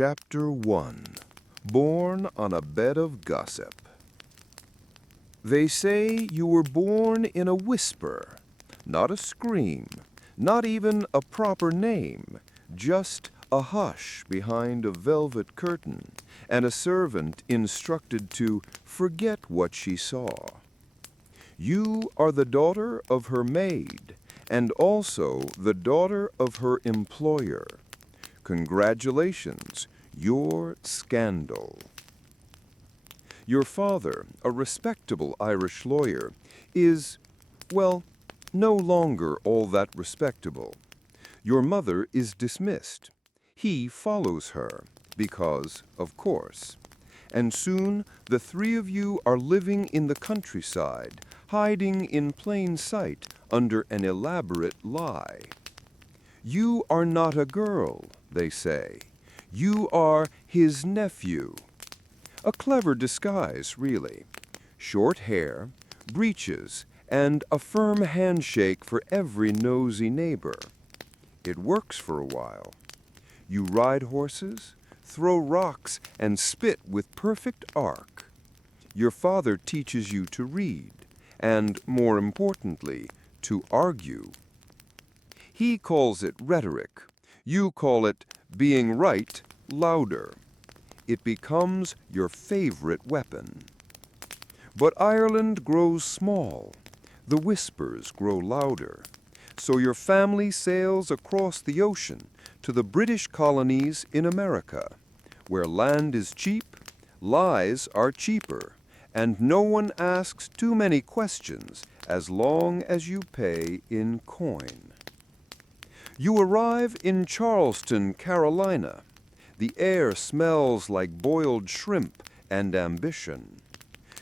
Chapter 1. Born on a Bed of Gossip. They say you were born in a whisper, not a scream, not even a proper name, just a hush behind a velvet curtain, and a servant instructed to forget what she saw. You are the daughter of her maid, and also the daughter of her employer. Congratulations, you're scandal. Your father, a respectable Irish lawyer, is, well, no longer all that respectable. Your mother is dismissed. He follows her, because, of course. And soon the three of you are living in the countryside, hiding in plain sight under an elaborate lie. You are not a girl, they say. You are his nephew. A clever disguise, really. Short hair, breeches, and a firm handshake for every nosy neighbor. It works for a while. You ride horses, throw rocks, and spit with perfect arc. Your father teaches you to read, and, more importantly, to argue. He calls it rhetoric. You call it being right louder. It becomes your favorite weapon. But Ireland grows small. The whispers grow louder. So your family sails across the ocean to the British colonies in America, where land is cheap, lies are cheaper, and no one asks too many questions as long as you pay in coin. You arrive in Charleston, Carolina. The air smells like boiled shrimp and ambition.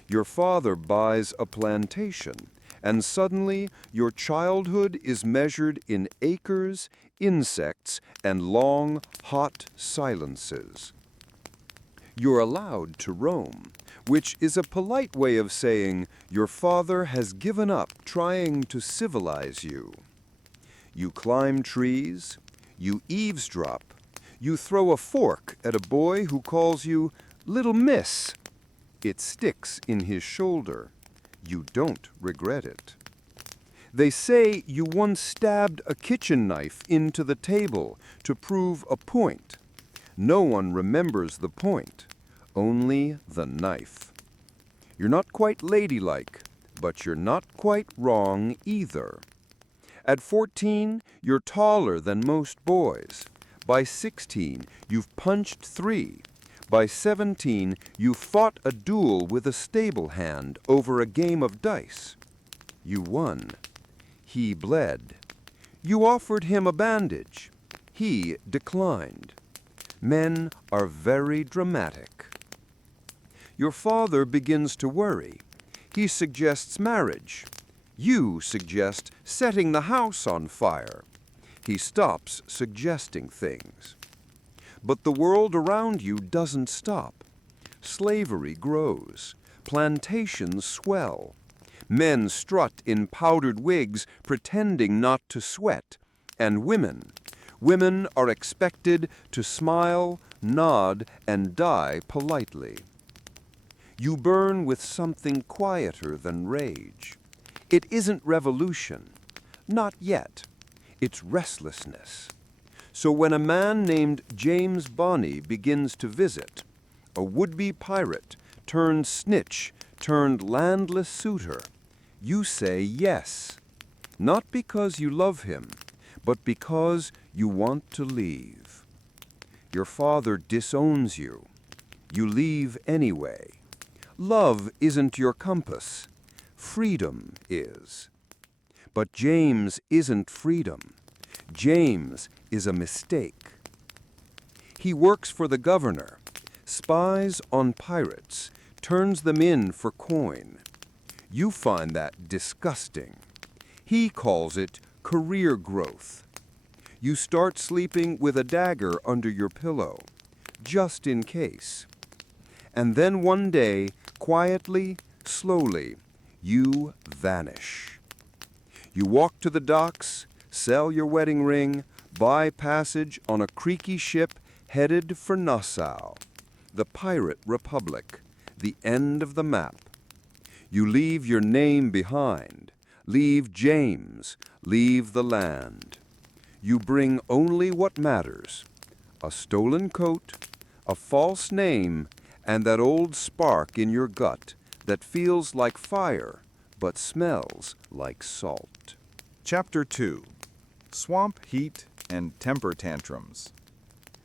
Your father buys a plantation, and suddenly your childhood is measured in acres, insects, and long, hot silences. You're allowed to roam, which is a polite way of saying your father has given up trying to civilize you. You climb trees, you eavesdrop, you throw a fork at a boy who calls you Little Miss. It sticks in his shoulder. You don't regret it. They say you once stabbed a kitchen knife into the table to prove a point. No one remembers the point, only the knife. You're not quite ladylike, but you're not quite wrong either. At 14, you're taller than most boys. By 16, you've punched 3. By 17, you fought a duel with a stable hand over a game of dice. You won. He bled. You offered him a bandage. He declined. Men are very dramatic. Your father begins to worry. He suggests marriage. You suggest setting the house on fire. He stops suggesting things. But the world around you doesn't stop. Slavery grows. Plantations swell. Men strut in powdered wigs, pretending not to sweat. And women are expected to smile, nod, and die politely. You burn with something quieter than rage. It isn't revolution. Not yet. It's restlessness. So when a man named James Bonny begins to visit, a would-be pirate turned snitch, turned landless suitor, you say yes. Not because you love him, but because you want to leave. Your father disowns you. You leave anyway. Love isn't your compass. Freedom is. But James isn't freedom. James is a mistake. He works for the governor, spies on pirates, turns them in for coin. You find that disgusting. He calls it career growth. You start sleeping with a dagger under your pillow, just in case. And then one day, quietly, slowly, you vanish. You walk to the docks, sell your wedding ring, buy passage on a creaky ship headed for Nassau, the pirate republic, the end of the map. You leave your name behind, leave James, leave the land. You bring only what matters, a stolen coat, a false name, and that old spark in your gut that feels like fire but smells like salt. Chapter 2. Swamp Heat and Temper Tantrums.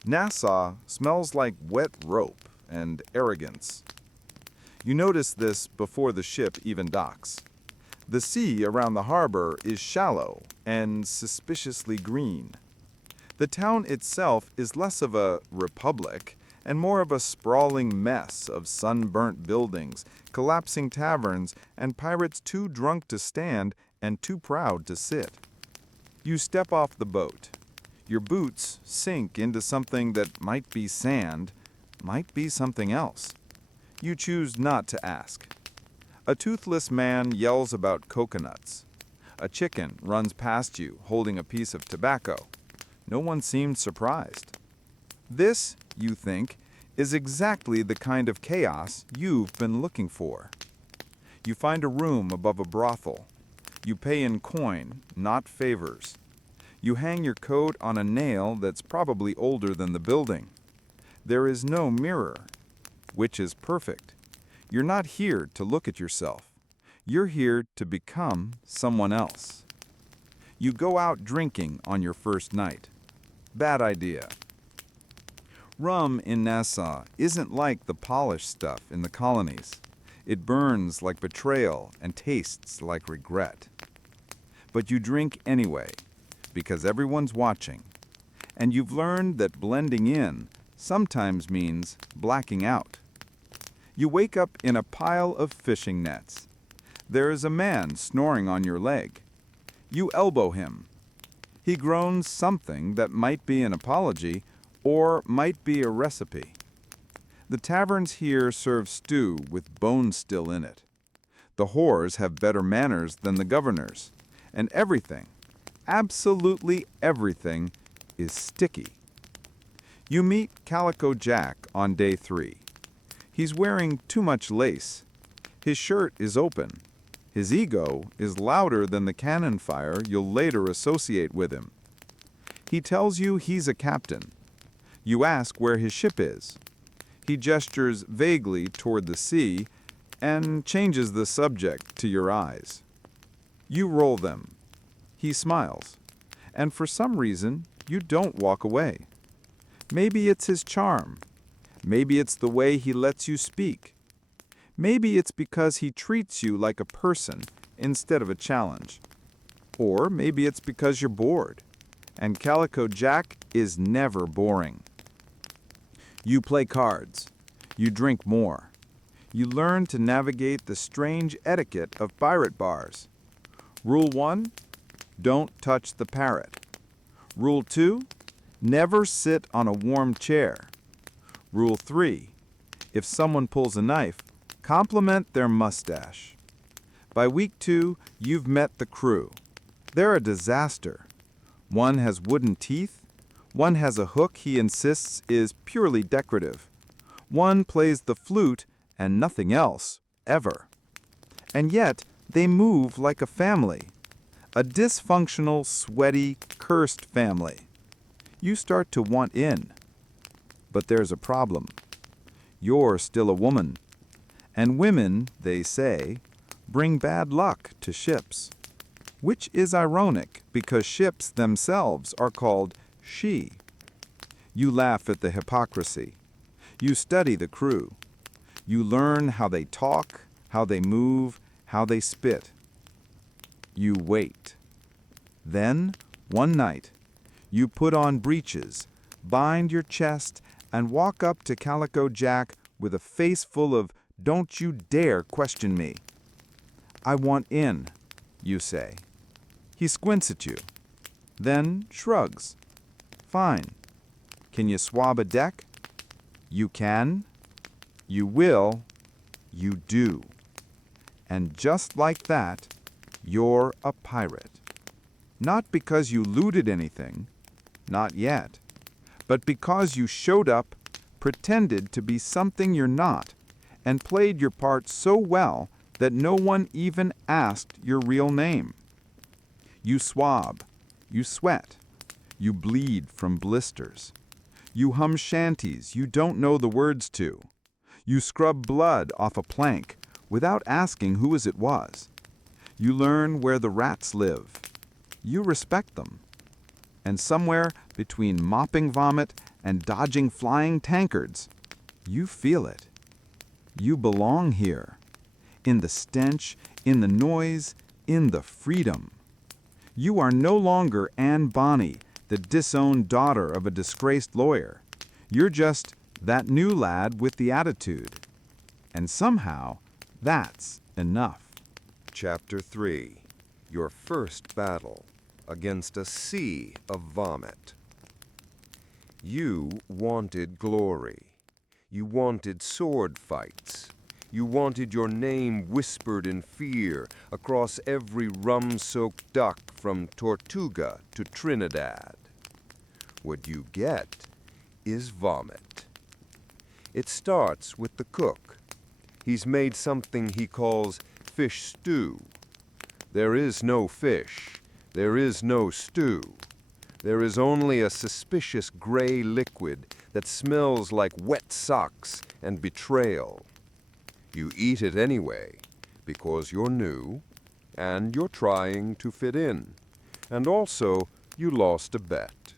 Nassau smells like wet rope and arrogance. You notice this before the ship even docks. The sea around the harbor is shallow and suspiciously green. The town itself is less of a republic and more of a sprawling mess of sunburnt buildings, collapsing taverns, and pirates too drunk to stand and too proud to sit. You step off the boat. Your boots sink into something that might be sand, might be something else. You choose not to ask. A toothless man yells about coconuts. A chicken runs past you holding a piece of tobacco. No one seemed surprised. This, you think, is exactly the kind of chaos you've been looking for. You find a room above a brothel. You pay in coin, not favors. You hang your coat on a nail that's probably older than the building. There is no mirror, which is perfect. You're not here to look at yourself. You're here to become someone else. You go out drinking on your first night. Bad idea. Rum in Nassau isn't like the polished stuff in the colonies. It burns like betrayal and tastes like regret. But you drink anyway, because everyone's watching. And you've learned that blending in sometimes means blacking out. You wake up in a pile of fishing nets. There is a man snoring on your leg. You elbow him. He groans something that might be an apology or might be a recipe. The taverns here serve stew with bones still in it. The whores have better manners than the governors, and everything, absolutely everything, is sticky. You meet Calico Jack on day 3. He's wearing too much lace. His shirt is open. His ego is louder than the cannon fire you'll later associate with him. He tells you he's a captain. You ask where his ship is. He gestures vaguely toward the sea and changes the subject to your eyes. You roll them. He smiles. And for some reason, you don't walk away. Maybe it's his charm. Maybe it's the way he lets you speak. Maybe it's because he treats you like a person instead of a challenge. Or maybe it's because you're bored. And Calico Jack is never boring. You play cards. You drink more. You learn to navigate the strange etiquette of pirate bars. Rule 1, don't touch the parrot. Rule 2, never sit on a warm chair. Rule 3, if someone pulls a knife, compliment their mustache. By week 2, you've met the crew. They're a disaster. One has wooden teeth. One has a hook he insists is purely decorative. One plays the flute and nothing else, ever. And yet, they move like a family. A dysfunctional, sweaty, cursed family. You start to want in. But there's a problem. You're still a woman. And women, they say, bring bad luck to ships. Which is ironic because ships themselves are called she. You laugh at the hypocrisy. You study the crew. You learn how they talk, how they move, how they spit. You wait. Then, one night, you put on breeches, bind your chest, and walk up to Calico Jack with a face full of "Don't you dare question me." "I want in," you say. He squints at you, then shrugs. "Fine. Can you swab a deck?" You can. You will. You do. And just like that, you're a pirate. Not because you looted anything, not yet, but because you showed up, pretended to be something you're not, and played your part so well that no one even asked your real name. You swab, you sweat, you bleed from blisters. You hum shanties you don't know the words to. You scrub blood off a plank without asking whose it was. You learn where the rats live. You respect them. And somewhere between mopping vomit and dodging flying tankards, you feel it. You belong here. In the stench, in the noise, in the freedom. You are no longer Anne Bonny, the disowned daughter of a disgraced lawyer. You're just that new lad with the attitude. And somehow, that's enough. Chapter 3. Your first battle against a sea of vomit. You wanted glory. You wanted sword fights. You wanted your name whispered in fear across every rum-soaked duck from Tortuga to Trinidad. What you get is vomit. It starts with the cook. He's made something he calls fish stew. There is no fish. There is no stew. There is only a suspicious gray liquid that smells like wet socks and betrayal. You eat it anyway, because you're new, and you're trying to fit in, and also you lost a bet.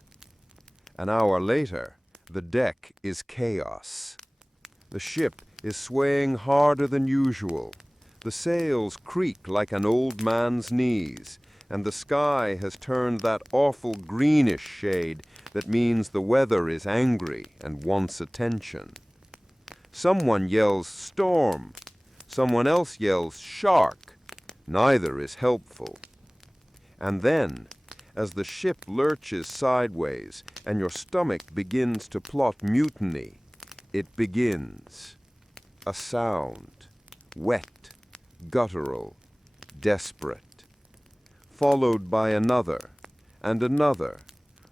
An hour later, the deck is chaos. The ship is swaying harder than usual. The sails creak like an old man's knees, and the sky has turned that awful greenish shade that means the weather is angry and wants attention. Someone yells storm. Someone else yells shark. Neither is helpful. And then, as the ship lurches sideways and your stomach begins to plot mutiny, it begins. A sound, wet, guttural, desperate, followed by another and another,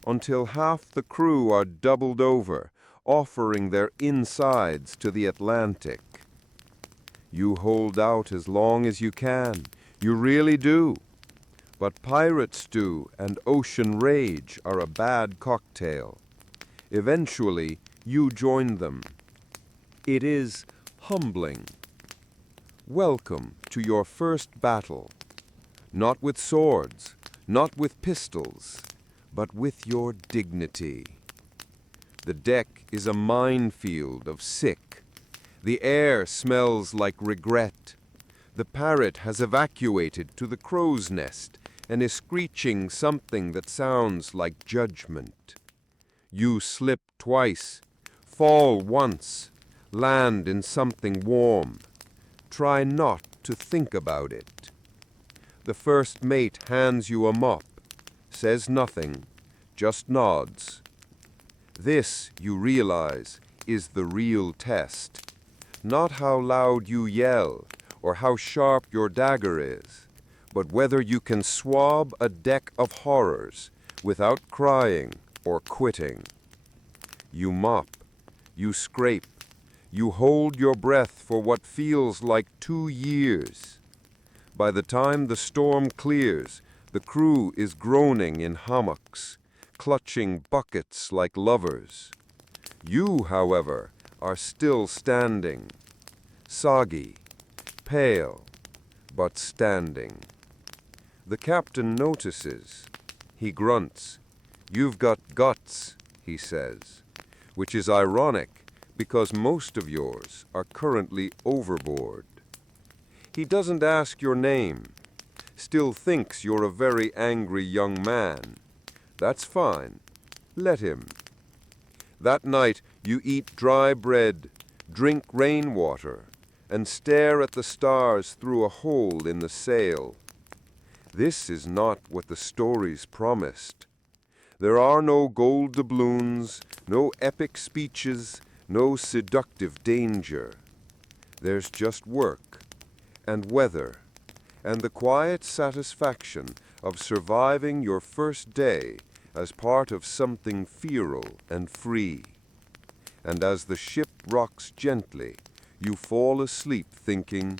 until half the crew are doubled over, offering their insides to the Atlantic. You hold out as long as you can. You really do. But pirate stew and ocean rage are a bad cocktail. Eventually, you join them. It is humbling. Welcome to your first battle. Not with swords, not with pistols, but with your dignity. The deck is a minefield of sick. The air smells like regret. The parrot has evacuated to the crow's nest and is screeching something that sounds like judgment. You slip twice, fall once, land in something warm. Try not to think about it. The first mate hands you a mop, says nothing, just nods. This, you realize, is the real test. Not how loud you yell or how sharp your dagger is, but whether you can swab a deck of horrors without crying or quitting. You mop, you scrape, you hold your breath for what feels like 2 years. By the time the storm clears, the crew is groaning in hammocks, clutching buckets like lovers. You, however, are still standing, soggy, pale, but standing. The captain notices. He grunts. "You've got guts," he says, which is ironic because most of yours are currently overboard. He doesn't ask your name, still thinks you're a very angry young man. That's fine. Let him. That night you eat dry bread, drink rainwater, and stare at the stars through a hole in the sail. This is not what the stories promised. There are no gold doubloons, no epic speeches, no seductive danger. There's just work, and weather, and the quiet satisfaction of surviving your first day as part of something feral and free. And as the ship rocks gently, you fall asleep thinking,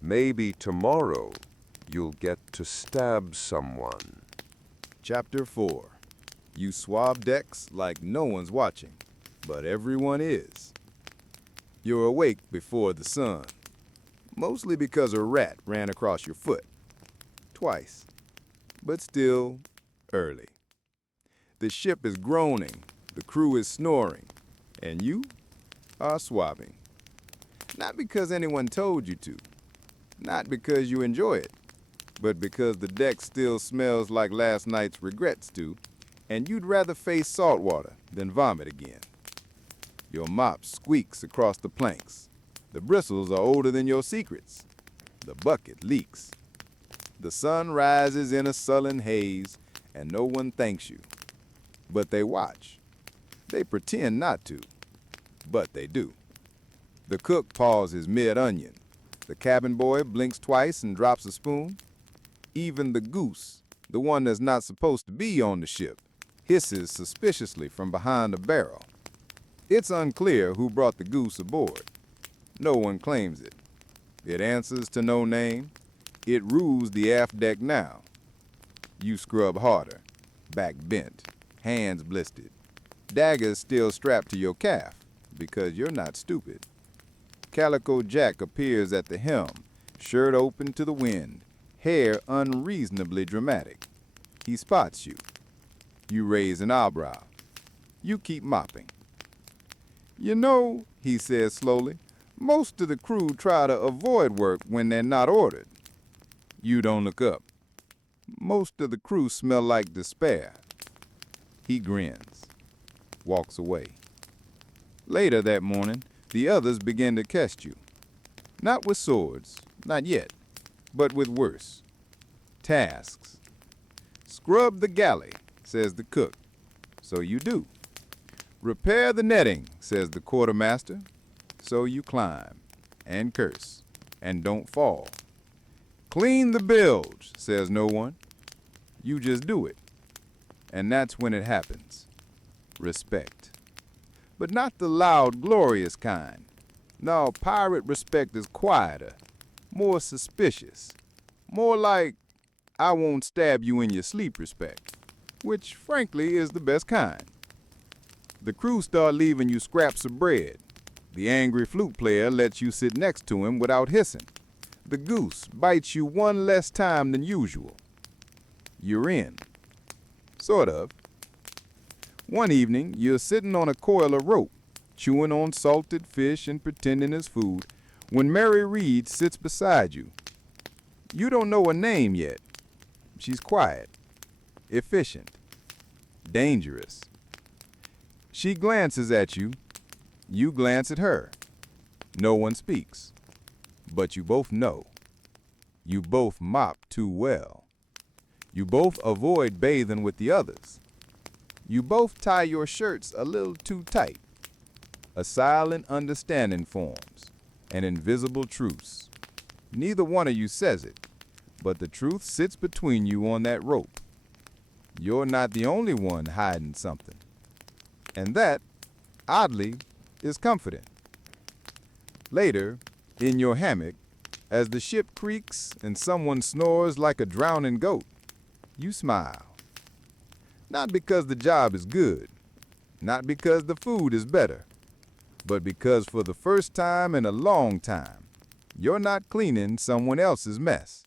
maybe tomorrow you'll get to stab someone. Chapter 4. You swab decks like no one's watching, but everyone is. You're awake before the sun, mostly because a rat ran across your foot. Twice, but still early. The ship is groaning, the crew is snoring, and you are swabbing. Not because anyone told you to, not because you enjoy it, but because the deck still smells like last night's regrets do, and you'd rather face salt water than vomit again. Your mop squeaks across the planks. The bristles are older than your secrets. The bucket leaks. The sun rises in a sullen haze, and no one thanks you. But they watch. They pretend not to, but they do. The cook pauses mid-onion. The cabin boy blinks twice and drops a spoon. Even the goose, the one that's not supposed to be on the ship, hisses suspiciously from behind a barrel. It's unclear who brought the goose aboard. No one claims it. It answers to no name. It rules the aft deck now. You scrub harder, back bent, hands blistered. Daggers still strapped to your calf, because you're not stupid. Calico Jack appears at the helm, shirt open to the wind, hair unreasonably dramatic. He spots you. You raise an eyebrow. You keep mopping. You know, he says slowly, most of the crew try to avoid work when they're not ordered. You don't look up. Most of the crew smell like despair. He grins, walks away. Later that morning, the others begin to test you. Not with swords, not yet, but with worse. Tasks. Scrub the galley, says the cook. So you do. Repair the netting, says the quartermaster. So you climb, and curse, and don't fall. Clean the bilge, says no one. You just do it. And that's when it happens. Respect. But not the loud, glorious kind. No, pirate respect is quieter, more suspicious. More like, I won't stab you in your sleep respect, which frankly is the best kind. The crew start leaving you scraps of bread. The angry flute player lets you sit next to him without hissing. The goose bites you one less time than usual. You're in. Sort of. One evening, you're sitting on a coil of rope, chewing on salted fish and pretending it's food, when Mary Reed sits beside you. You don't know her name yet. She's quiet, efficient, dangerous. She glances at you. You glance at her. No one speaks. But you both know. You both mop too well. You both avoid bathing with the others. You both tie your shirts a little too tight. A silent understanding forms, an invisible truce. Neither one of you says it, but the truth sits between you on that rope. You're not the only one hiding something. And that, oddly, is comforting. Later, in your hammock, as the ship creaks and someone snores like a drowning goat, you smile. Not because the job is good, not because the food is better, but because for the first time in a long time, you're not cleaning someone else's mess.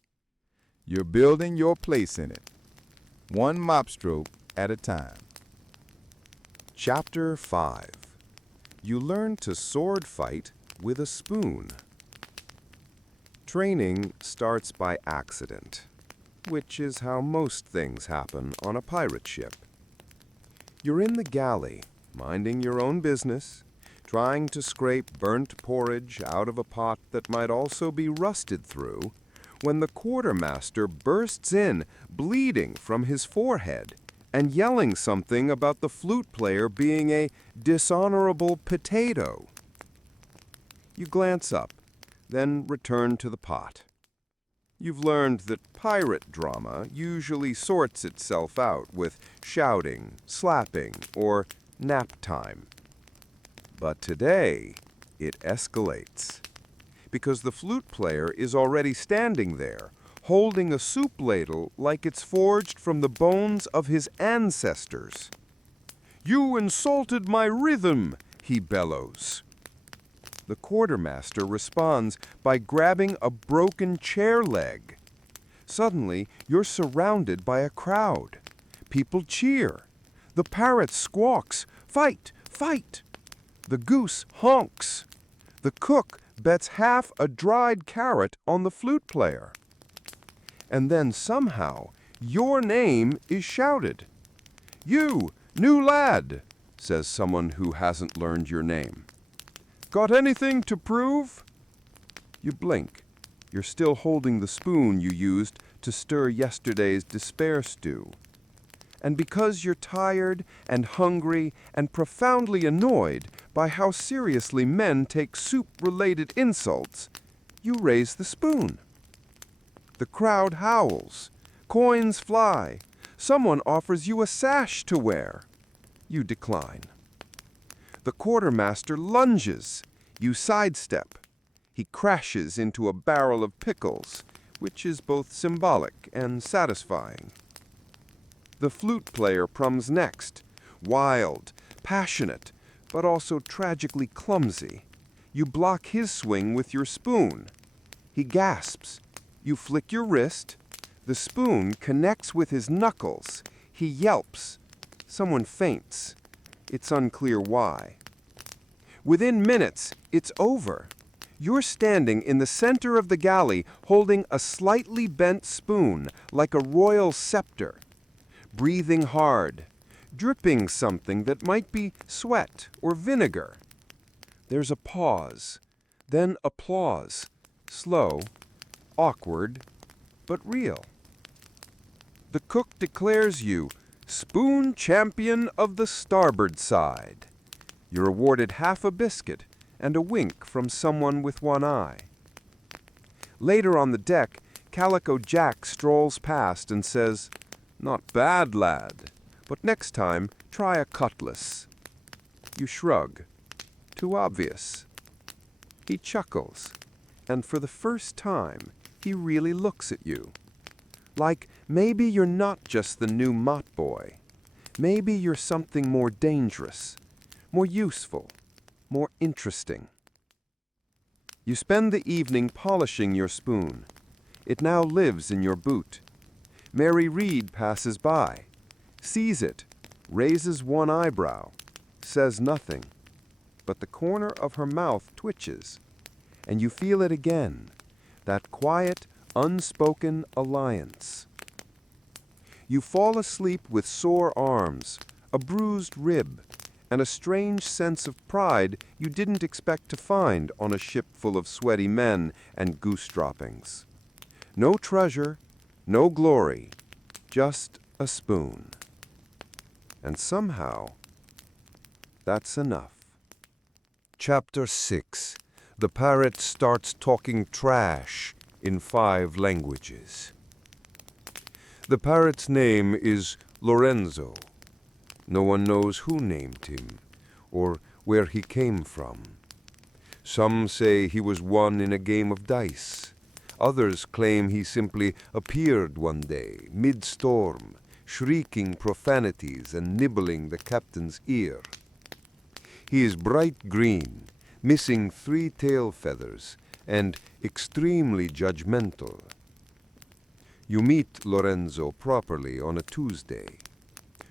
You're building your place in it, one mop stroke at a time. Chapter 5. You learn to sword fight with a spoon. Training starts by accident, which is how most things happen on a pirate ship. You're in the galley, minding your own business, trying to scrape burnt porridge out of a pot that might also be rusted through, when the quartermaster bursts in, bleeding from his forehead, and yelling something about the flute player being a dishonorable potato. You glance up, then return to the pot. You've learned that pirate drama usually sorts itself out with shouting, slapping, or nap time. But today, it escalates. Because the flute player is already standing there, holding a soup ladle like it's forged from the bones of his ancestors. "You insulted my rhythm," he bellows. The quartermaster responds by grabbing a broken chair leg. Suddenly, you're surrounded by a crowd. People cheer. The parrot squawks, "Fight! Fight!" The goose honks. The cook bets half a dried carrot on the flute player. And then somehow, your name is shouted. "You, new lad," says someone who hasn't learned your name. "Got anything to prove?" You blink. You're still holding the spoon you used to stir yesterday's despair stew. And because you're tired and hungry and profoundly annoyed by how seriously men take soup-related insults, you raise the spoon. The crowd howls. Coins fly. Someone offers you a sash to wear. You decline. The quartermaster lunges. You sidestep. He crashes into a barrel of pickles, which is both symbolic and satisfying. The flute player prums next, wild, passionate, but also tragically clumsy. You block his swing with your spoon. He gasps. You flick your wrist. The spoon connects with his knuckles. He yelps. Someone faints. It's unclear why. Within minutes, it's over. You're standing in the center of the galley holding a slightly bent spoon like a royal scepter, breathing hard, dripping something that might be sweat or vinegar. There's a pause, then applause, slow, awkward, but real. The cook declares you spoon champion of the starboard side. You're awarded half a biscuit and a wink from someone with one eye. Later on the deck, Calico Jack strolls past and says, "Not bad, lad, but next time try a cutlass." You shrug. Too obvious. He chuckles, and for the first time, he really looks at you. Like maybe you're not just the new mott boy. Maybe you're something more dangerous, more useful, more interesting. You spend the evening polishing your spoon. It now lives in your boot. Mary Reed passes by, sees it, raises one eyebrow, says nothing, but the corner of her mouth twitches, and you feel it again, that quiet, unspoken alliance. You fall asleep with sore arms, a bruised rib, and a strange sense of pride you didn't expect to find on a ship full of sweaty men and goose droppings. No treasure, no glory, just a spoon. And somehow, that's enough. Chapter 6. The parrot starts talking trash in 5 languages. The parrot's name is Lorenzo. No one knows who named him or where he came from. Some say he was won in a game of dice. Others claim he simply appeared one day, mid-storm, shrieking profanities and nibbling the captain's ear. He is bright green, missing 3 tail feathers, and extremely judgmental. You meet Lorenzo properly on a Tuesday.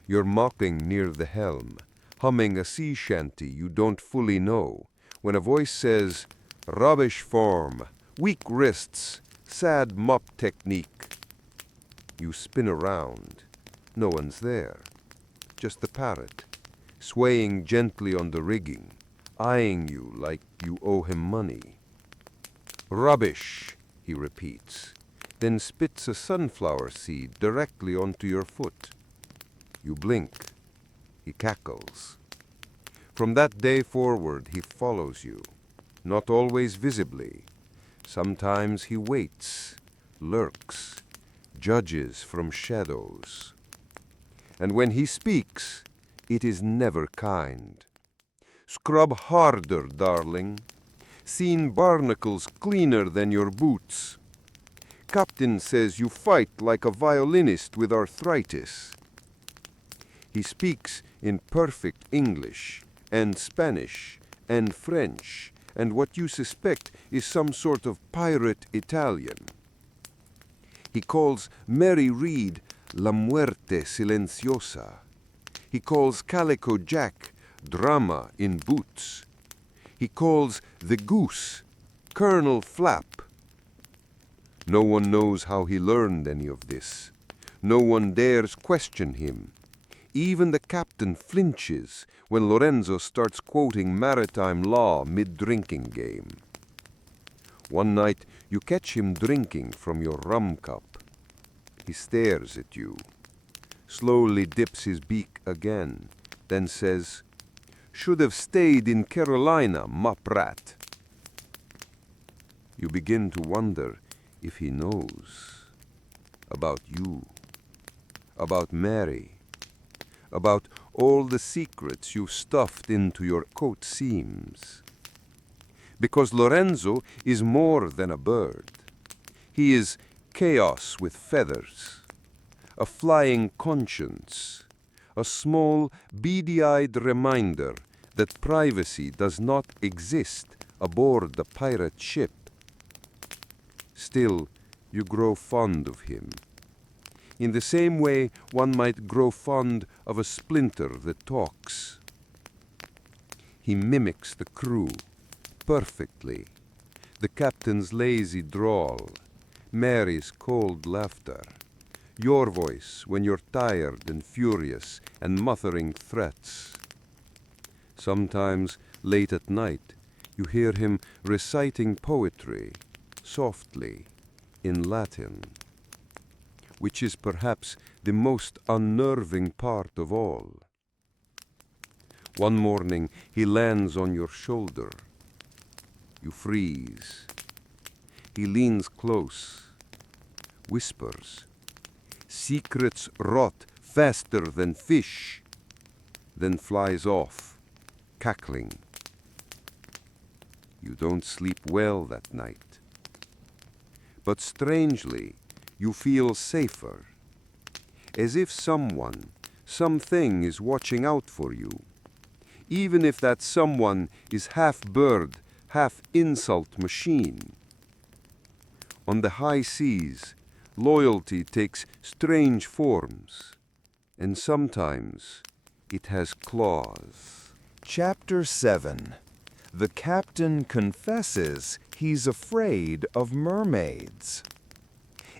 You're mopping near the helm, humming a sea shanty you don't fully know, when a voice says, "Rubbish form, weak wrists, sad mop technique." You spin around. No one's there. Just the parrot, swaying gently on the rigging, eyeing you like you owe him money. "Rubbish," he repeats, then spits a sunflower seed directly onto your foot. You blink. He cackles. From that day forward, he follows you, not always visibly. Sometimes he waits, lurks, judges from shadows. And when he speaks, it is never kind. Scrub harder, darling. Seen barnacles cleaner than your boots. Captain says you fight like a violinist with arthritis. He speaks in perfect English and Spanish and French and what you suspect is some sort of pirate Italian. He calls Mary Read La Muerte Silenciosa. He calls Calico Jack Drama in Boots. He calls the Goose Colonel Flap. No one knows how he learned any of this. No one dares question him. Even the captain flinches when Lorenzo starts quoting maritime law mid-drinking game. One night you catch him drinking from your rum cup. He stares at you, slowly dips his beak again, then says, "Should have stayed in Carolina, ma brat." You begin to wonder if he knows about you, about Mary, about all the secrets you've stuffed into your coat seams. Because Lorenzo is more than a bird. He is chaos with feathers, a flying conscience, a small, beady-eyed reminder that privacy does not exist aboard the pirate ship. Still, you grow fond of him. In the same way one might grow fond of a splinter that talks. He mimics the crew perfectly, the captain's lazy drawl, Mary's cold laughter, your voice when you're tired and furious and muttering threats. Sometimes, late at night, you hear him reciting poetry, softly, in Latin, which is perhaps the most unnerving part of all. One morning he lands on your shoulder. You freeze. He leans close, whispers, "Secrets rot faster than fish," then flies off, cackling. You don't sleep well that night. But strangely, you feel safer, as if someone, something is watching out for you, even if that someone is half bird, half insult machine. On the high seas, loyalty takes strange forms, and sometimes it has claws. Chapter 7. The captain confesses he's afraid of mermaids.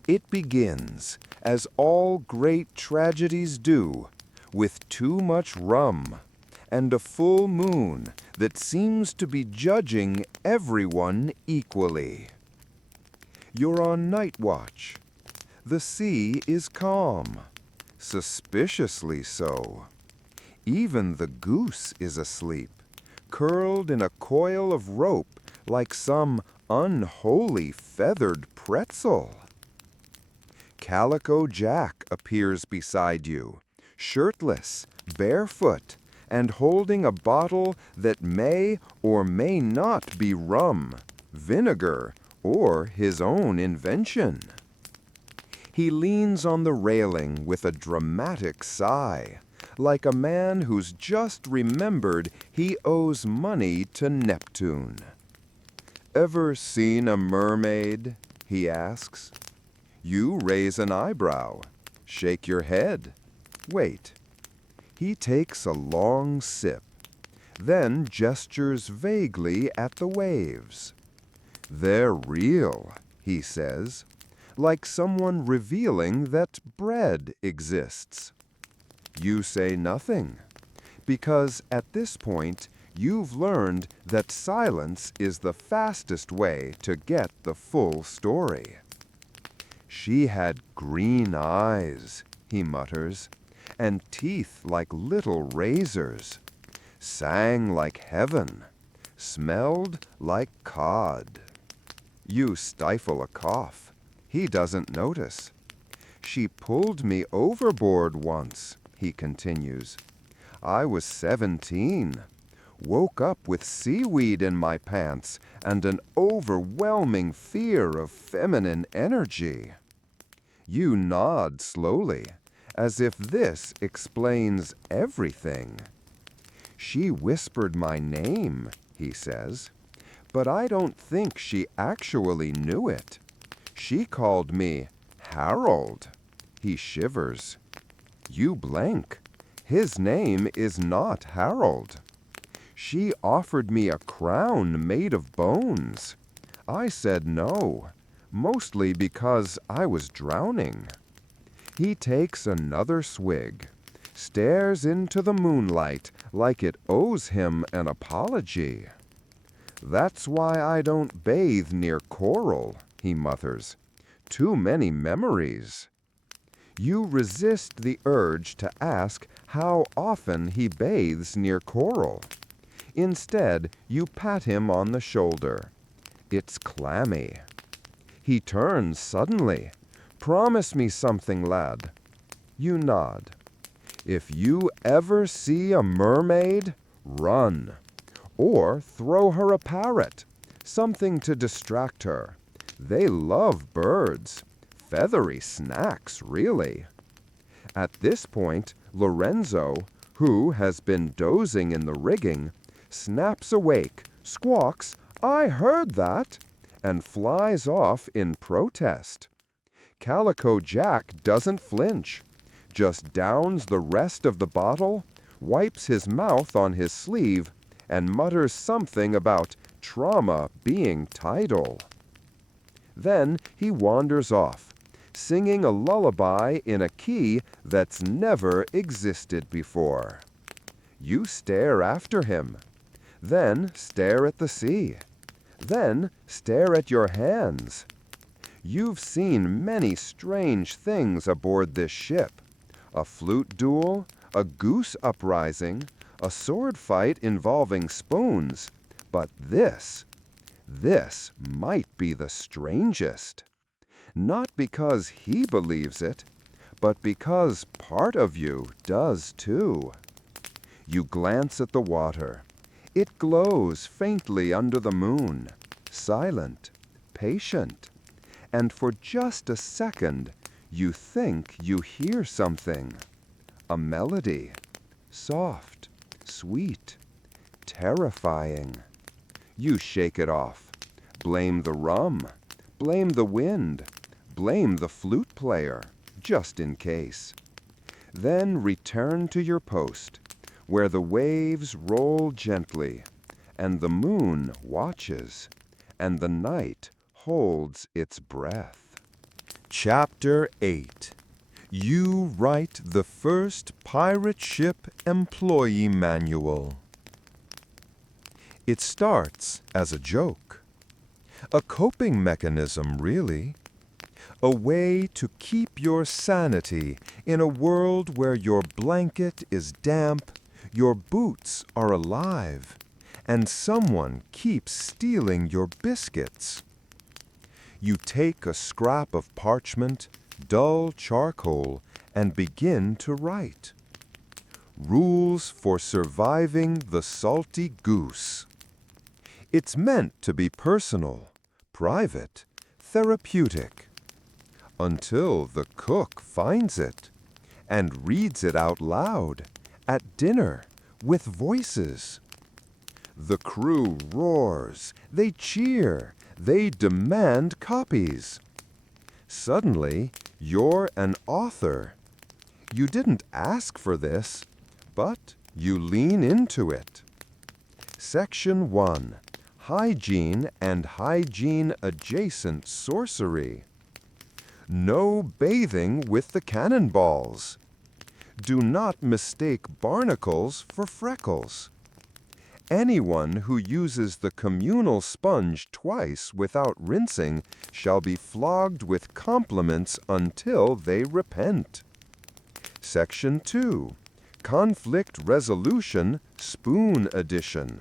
It begins, as all great tragedies do, with too much rum and a full moon that seems to be judging everyone equally. You're on night watch. The sea is calm, suspiciously so. Even the goose is asleep, curled in a coil of rope like some unholy feathered pretzel. Calico Jack appears beside you, shirtless, barefoot, and holding a bottle that may or may not be rum, vinegar, or his own invention. He leans on the railing with a dramatic sigh, like a man who's just remembered he owes money to Neptune. "Ever seen a mermaid?" he asks. You raise an eyebrow, shake your head, wait. He takes a long sip, then gestures vaguely at the waves. "They're real," he says, like someone revealing that bread exists. You say nothing, because at this point you've learned that silence is the fastest way to get the full story. "She had green eyes," he mutters, "and teeth like little razors, sang like heaven, smelled like cod." You stifle a cough. He doesn't notice. She pulled me overboard once, he continues. I was 17. Woke up with seaweed in my pants and an overwhelming fear of feminine energy. You nod slowly, as if this explains everything. She whispered my name, he says, but I don't think she actually knew it. She called me Harold. He shivers. You blank. His name is not Harold. She offered me a crown made of bones. I said no, mostly because I was drowning. He takes another swig, stares into the moonlight like it owes him an apology. That's why I don't bathe near coral, he mutters. Too many memories. You resist the urge to ask how often he bathes near coral. Instead, you pat him on the shoulder. It's clammy. He turns suddenly. Promise me something, lad. You nod. If you ever see a mermaid, run. Or throw her a parrot, something to distract her. They love birds. Feathery snacks, really. At this point, Lorenzo, who has been dozing in the rigging, snaps awake, squawks, "I heard that," and flies off in protest. Calico Jack doesn't flinch, just downs the rest of the bottle, wipes his mouth on his sleeve, and mutters something about trauma being tidal. Then he wanders off, singing a lullaby in a key that's never existed before. You stare after him. Then stare at the sea. Then stare at your hands. You've seen many strange things aboard this ship. A flute duel, a goose uprising, a sword fight involving spoons. But this might be the strangest. Not because he believes it, but because part of you does too. You glance at the water. It glows faintly under the moon, silent, patient. And for just a second, you think you hear something. A melody, soft, sweet, terrifying. You shake it off. Blame the rum. Blame the wind. Blame the flute player, just in case. Then return to your post, where the waves roll gently, and the moon watches, and the night holds its breath. Chapter 8. You write the first pirate ship employee manual. It starts as a joke. A coping mechanism, really. A way to keep your sanity in a world where your blanket is damp, your boots are alive, and someone keeps stealing your biscuits. You take a scrap of parchment, dull charcoal, and begin to write. Rules for surviving the Salty Goose. It's meant to be personal, private, therapeutic. Until the cook finds it and reads it out loud at dinner with voices. The crew roars, they cheer, they demand copies. Suddenly, you're an author. You didn't ask for this, but you lean into it. Section 1. Hygiene and hygiene-adjacent sorcery. No bathing with the cannonballs. Do not mistake barnacles for freckles. Anyone who uses the communal sponge twice without rinsing shall be flogged with compliments until they repent. Section 2. Conflict Resolution, Spoon Edition.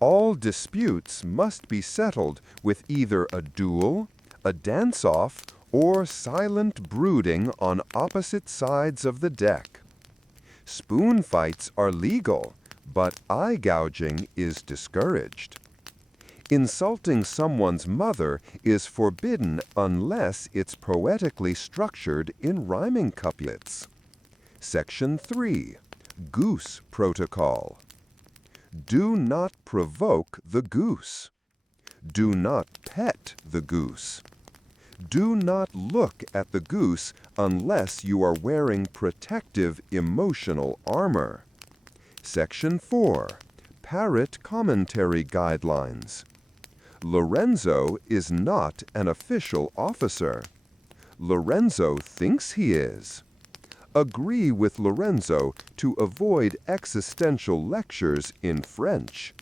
All disputes must be settled with either a duel, a dance-off, or silent brooding on opposite sides of the deck. Spoon fights are legal, but eye gouging is discouraged. Insulting someone's mother is forbidden unless it's poetically structured in rhyming couplets. Section 3. Goose Protocol. Do not provoke the goose. Do not pet the goose. Do not look at the goose unless you are wearing protective emotional armor. Section 4. Parrot Commentary Guidelines. Lorenzo is not an official officer. Lorenzo thinks he is. Agree with Lorenzo to avoid existential lectures in French.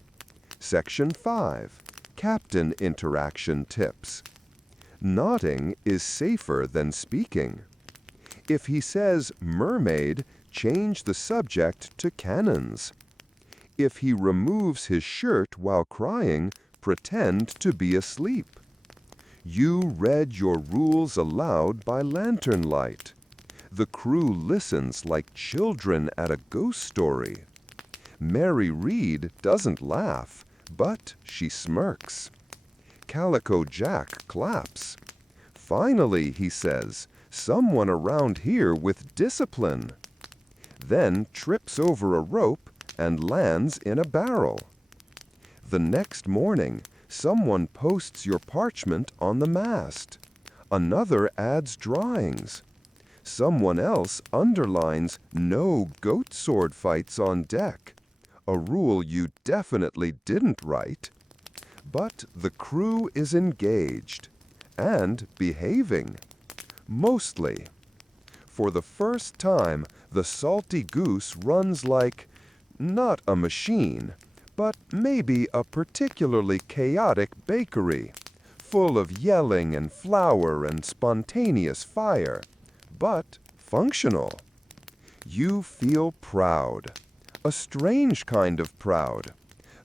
Section 5. Captain Interaction Tips. Nodding is safer than speaking. If he says mermaid, change the subject to cannons. If he removes his shirt while crying, pretend to be asleep. You read your rules aloud by lantern light. The crew listens like children at a ghost story. Mary Read doesn't laugh, but she smirks. Calico Jack claps. Finally, he says, someone around here with discipline. Then trips over a rope and lands in a barrel. The next morning, someone posts your parchment on the mast. Another adds drawings. Someone else underlines no goat sword fights on deck, a rule you definitely didn't write. But the crew is engaged and behaving, mostly. For the first time, the Salty Goose runs like, not a machine, but maybe a particularly chaotic bakery, full of yelling and flour and spontaneous fire, but functional. You feel proud, a strange kind of proud,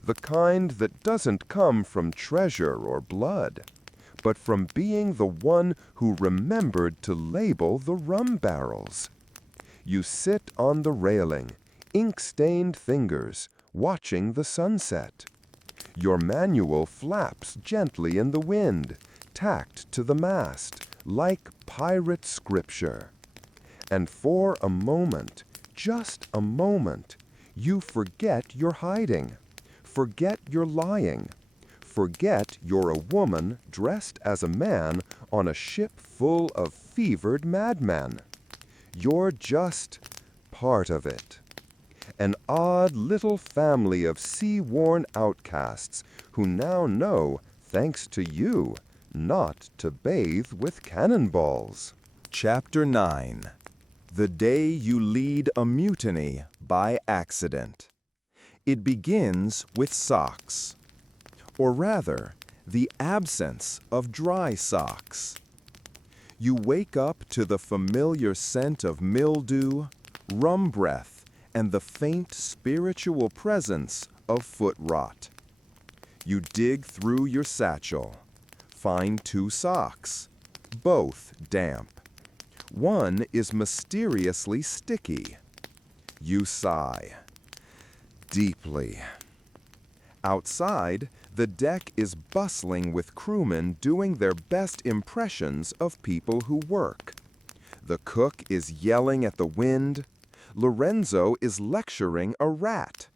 the kind that doesn't come from treasure or blood, but from being the one who remembered to label the rum barrels. You sit on the railing, ink-stained fingers, watching the sunset. Your manual flaps gently in the wind, tacked to the mast, like pirate scripture. And for a moment, just a moment, you forget you're hiding, forget you're lying, forget you're a woman dressed as a man on a ship full of fevered madmen. You're just part of it. An odd little family of sea-worn outcasts who now know, thanks to you, not to bathe with cannonballs. Chapter 9. The Day You Lead a Mutiny by Accident. It begins with socks. Or rather, the absence of dry socks. You wake up to the familiar scent of mildew, rum breath, and the faint spiritual presence of foot rot. You dig through your satchel, find 2 socks, both damp. One is mysteriously sticky. You sigh, deeply. Outside, the deck is bustling with crewmen doing their best impressions of people who work. The cook is yelling at the wind. Lorenzo is lecturing a rat.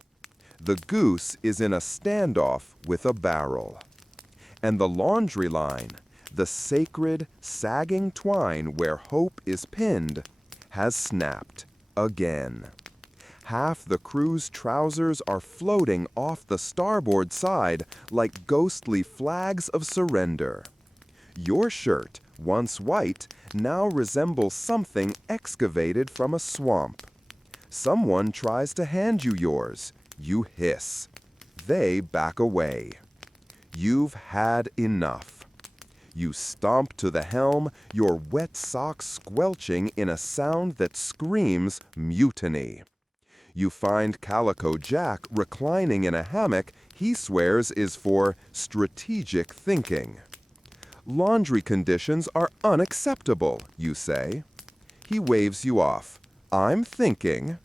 The goose is in a standoff with a barrel. And the laundry line, the sacred, sagging twine where hope is pinned, has snapped again. Half the crew's trousers are floating off the starboard side like ghostly flags of surrender. Your shirt, once white, now resembles something excavated from a swamp. Someone tries to hand you yours. You hiss. They back away. You've had enough. You stomp to the helm, your wet socks squelching in a sound that screams mutiny. You find Calico Jack reclining in a hammock he swears is for strategic thinking. Laundry conditions are unacceptable, you say. He waves you off. I'm thinking.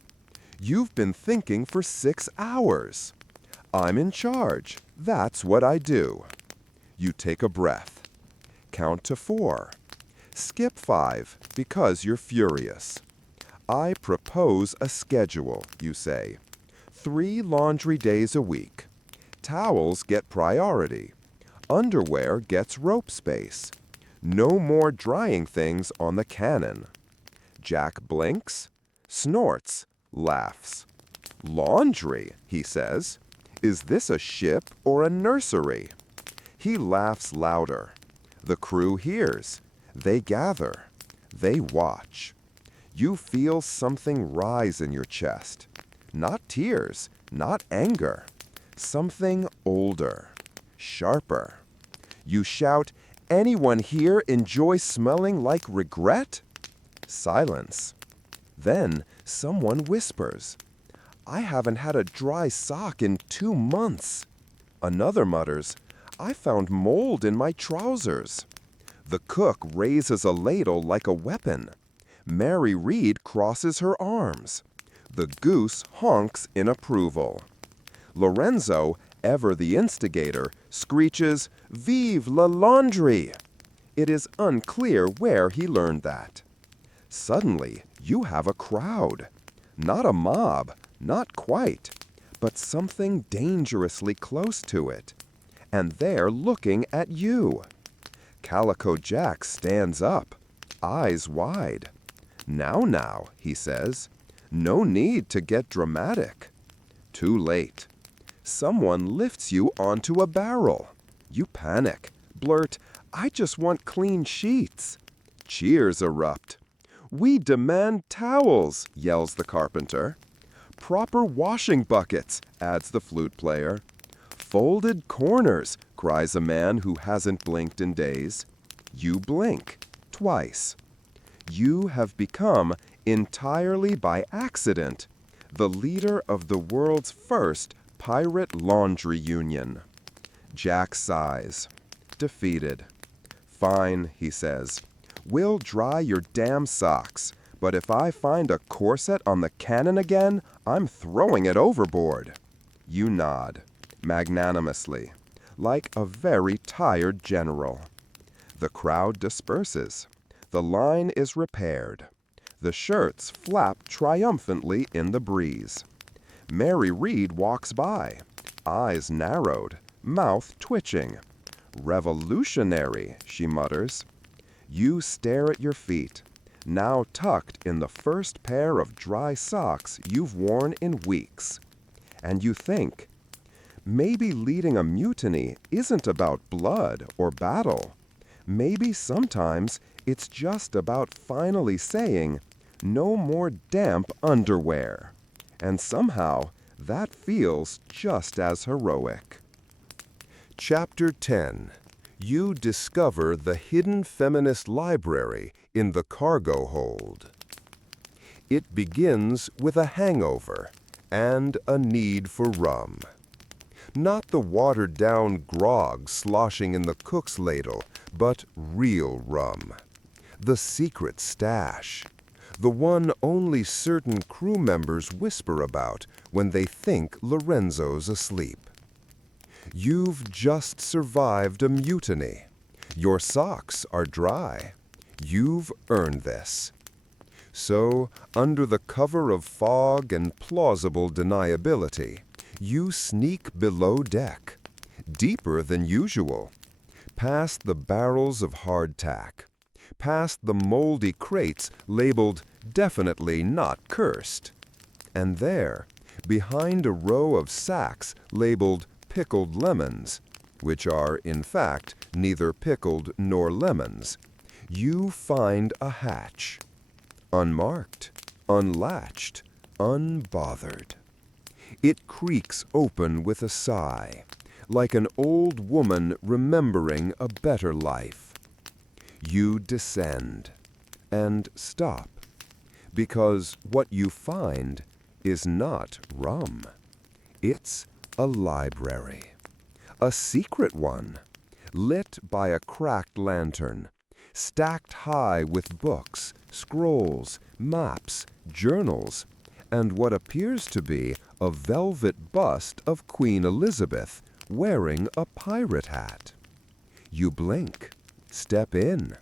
You've been thinking for 6 hours. I'm in charge. That's what I do. You take a breath. Count to 4. Skip 5 because you're furious. I propose a schedule, you say. 3 laundry days a week. Towels get priority. Underwear gets rope space. No more drying things on the cannon. Jack blinks, snorts, laughs. Laundry, he says. Is this a ship or a nursery? He laughs louder. The crew hears. They gather. They watch. You feel something rise in your chest. Not tears, not anger. Something older, sharper. You shout, "Anyone here enjoy smelling like regret?" Silence. Then someone whispers, "I haven't had a dry sock in 2 months." Another mutters, "I found mold in my trousers." The cook raises a ladle like a weapon. Mary Read crosses her arms. The goose honks in approval. Lorenzo, ever the instigator, screeches, "Vive la laundry!" It is unclear where he learned that. Suddenly, you have a crowd. Not a mob, not quite, but something dangerously close to it. And they're looking at you. Calico Jack stands up, eyes wide. Now, he says, no need to get dramatic. Too late. Someone lifts you onto a barrel. You panic, blurt, "I just want clean sheets." Cheers erupt. "We demand towels," yells the carpenter. "Proper washing buckets," adds the flute player. "Folded corners," cries a man who hasn't blinked in days. You blink, twice. You have become, entirely by accident, the leader of the world's first pirate laundry union. Jack sighs, defeated. "Fine," he says. "We'll dry your damn socks, but if I find a corset on the cannon again, I'm throwing it overboard." You nod, magnanimously, like a very tired general. The crowd disperses. The line is repaired. The shirts flap triumphantly in the breeze. Mary Read walks by, eyes narrowed, mouth twitching. "Revolutionary," she mutters. You stare at your feet, now tucked in the first pair of dry socks you've worn in weeks. And you think, maybe leading a mutiny isn't about blood or battle. Maybe sometimes it's just about finally saying, "No more damp underwear." And somehow that feels just as heroic. Chapter 10. You discover the hidden feminist library in the cargo hold. It begins with a hangover and a need for rum. Not the watered-down grog sloshing in the cook's ladle, but real rum. The secret stash. The one only certain crew members whisper about when they think Lorenzo's asleep. You've just survived a mutiny. Your socks are dry. You've earned this. So, under the cover of fog and plausible deniability, you sneak below deck, deeper than usual, past the barrels of hardtack, past the moldy crates labeled "definitely not cursed." And there, behind a row of sacks labeled "pickled lemons," which are, in fact, neither pickled nor lemons, you find a hatch. Unmarked, unlatched, unbothered. It creaks open with a sigh, like an old woman remembering a better life. You descend and stop, because what you find is not rum. It's a library, a secret one, lit by a cracked lantern, stacked high with books, scrolls, maps, journals, and what appears to be a velvet bust of Queen Elizabeth wearing a pirate hat. You blink, step in.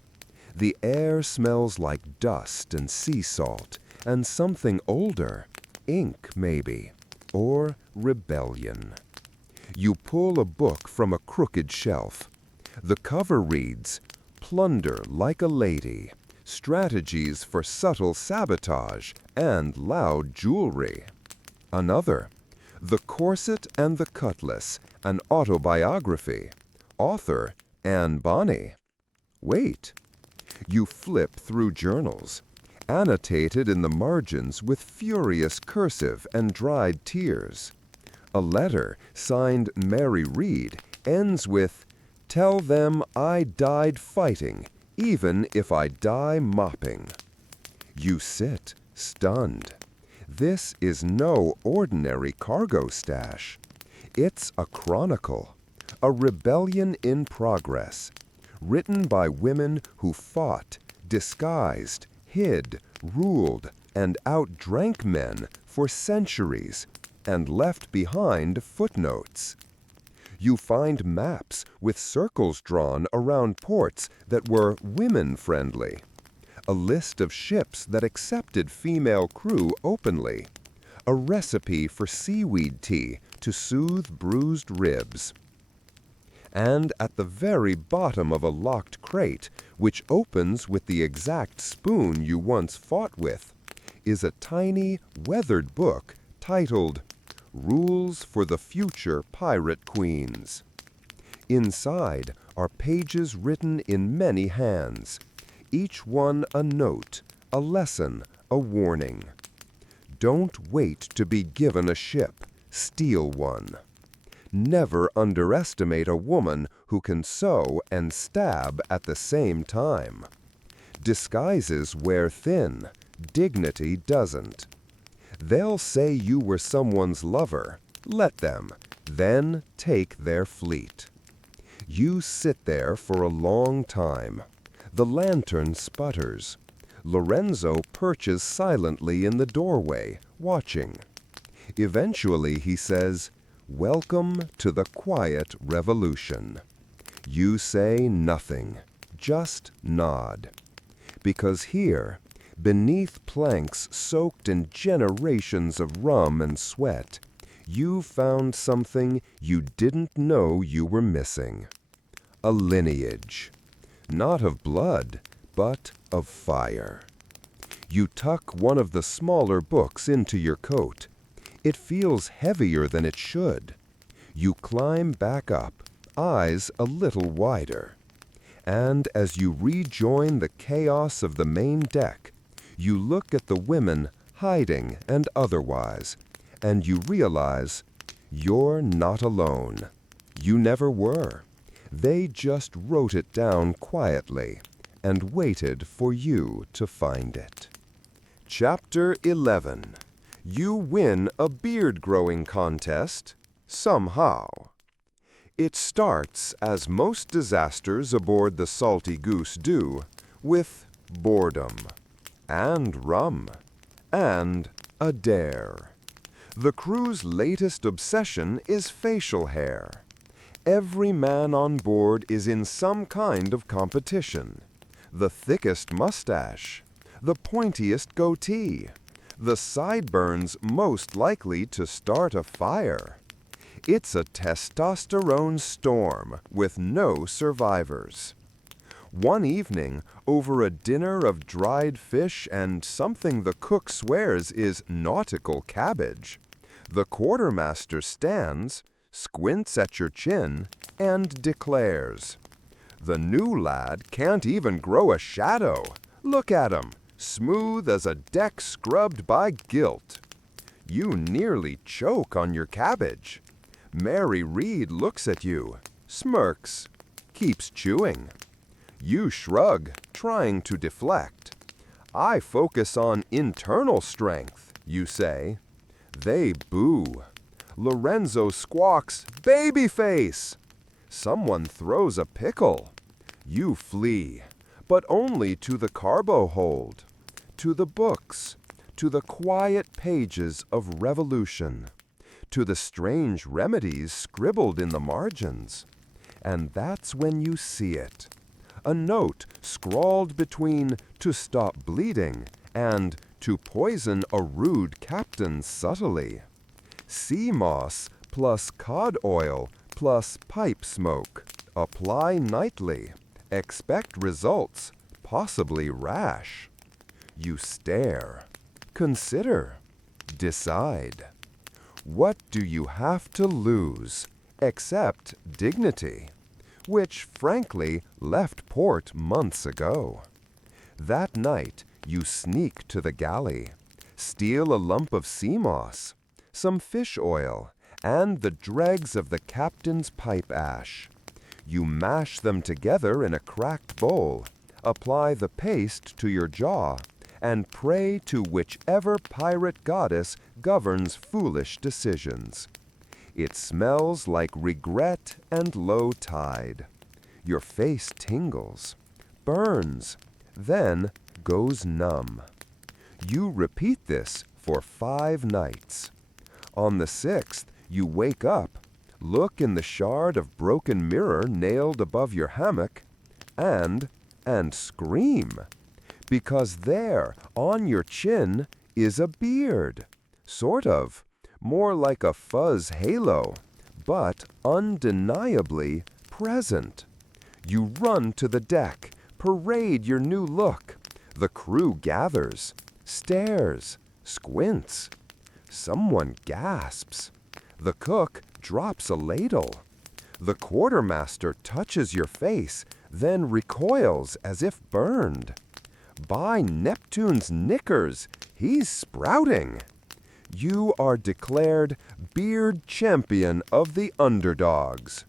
The air smells like dust and sea salt and something older, ink maybe, or rebellion. You pull a book from a crooked shelf. The cover reads, "Plunder like a lady, strategies for subtle sabotage and loud jewelry." Another, "The Corset and the Cutlass, an autobiography. Author, Anne Bonny." Wait. You flip through journals, annotated in the margins with furious cursive and dried tears. A letter signed Mary Read ends with, "Tell them I died fighting, even if I die mopping." You sit, stunned. This is no ordinary cargo stash. It's a chronicle, a rebellion in progress, written by women who fought, disguised, hid, ruled, and outdrank men for centuries, and left behind footnotes. You find maps with circles drawn around ports that were women-friendly, a list of ships that accepted female crew openly, a recipe for seaweed tea to soothe bruised ribs. And at the very bottom of a locked crate, which opens with the exact spoon you once fought with, is a tiny, weathered book titled "Rules for the Future Pirate Queens." Inside are pages written in many hands, each one a note, a lesson, a warning. Don't wait to be given a ship, steal one. Never underestimate a woman who can sew and stab at the same time. Disguises wear thin, dignity doesn't. They'll say you were someone's lover. Let them. Then take their fleet. You sit there for a long time. The lantern sputters. Lorenzo perches silently in the doorway, watching. Eventually he says, "Welcome to the quiet revolution." You say nothing, just nod. Because here, beneath planks soaked in generations of rum and sweat, you found something you didn't know you were missing. A lineage. Not of blood, but of fire. You tuck one of the smaller books into your coat. It feels heavier than it should. You climb back up, eyes a little wider. And as you rejoin the chaos of the main deck, you look at the women hiding and otherwise, and you realize you're not alone. You never were. They just wrote it down quietly and waited for you to find it. Chapter 11. You win a beard-growing contest, somehow. It starts, as most disasters aboard the Salty Goose do, with boredom, and rum, and a dare. The crew's latest obsession is facial hair. Every man on board is in some kind of competition. The thickest mustache, the pointiest goatee, the sideburns most likely to start a fire. It's a testosterone storm with no survivors. One evening, over a dinner of dried fish and something the cook swears is nautical cabbage, the quartermaster stands, squints at your chin, and declares, "The new lad can't even grow a shadow. Look at him, smooth as a deck scrubbed by guilt." You nearly choke on your cabbage. Mary Read looks at you, smirks, keeps chewing. You shrug, trying to deflect. "I focus on internal strength," you say. They boo. Lorenzo squawks, "Babyface!" Someone throws a pickle. You flee, but only to the carbo hold, to the books, to the quiet pages of revolution, to the strange remedies scribbled in the margins. And that's when you see it. A note scrawled between "to stop bleeding" and "to poison a rude captain subtly." Sea moss plus cod oil plus pipe smoke. Apply nightly. Expect results, possibly rash. You stare. Consider. Decide. What do you have to lose, except dignity, which, frankly, left port months ago? That night, you sneak to the galley, steal a lump of sea moss, some fish oil, and the dregs of the captain's pipe ash. You mash them together in a cracked bowl, apply the paste to your jaw, and pray to whichever pirate goddess governs foolish decisions. It smells like regret and low tide. Your face tingles, burns, then goes numb. You repeat this for 5 nights. On the 6th, you wake up, look in the shard of broken mirror nailed above your hammock, and scream. Because there, on your chin, is a beard. Sort of. More like a fuzz halo, but undeniably present. You run to the deck, parade your new look. The crew gathers, stares, squints. Someone gasps. The cook drops a ladle. The quartermaster touches your face, then recoils as if burned. By Neptune's knickers, he's sprouting. You are declared beard champion of the underdogs.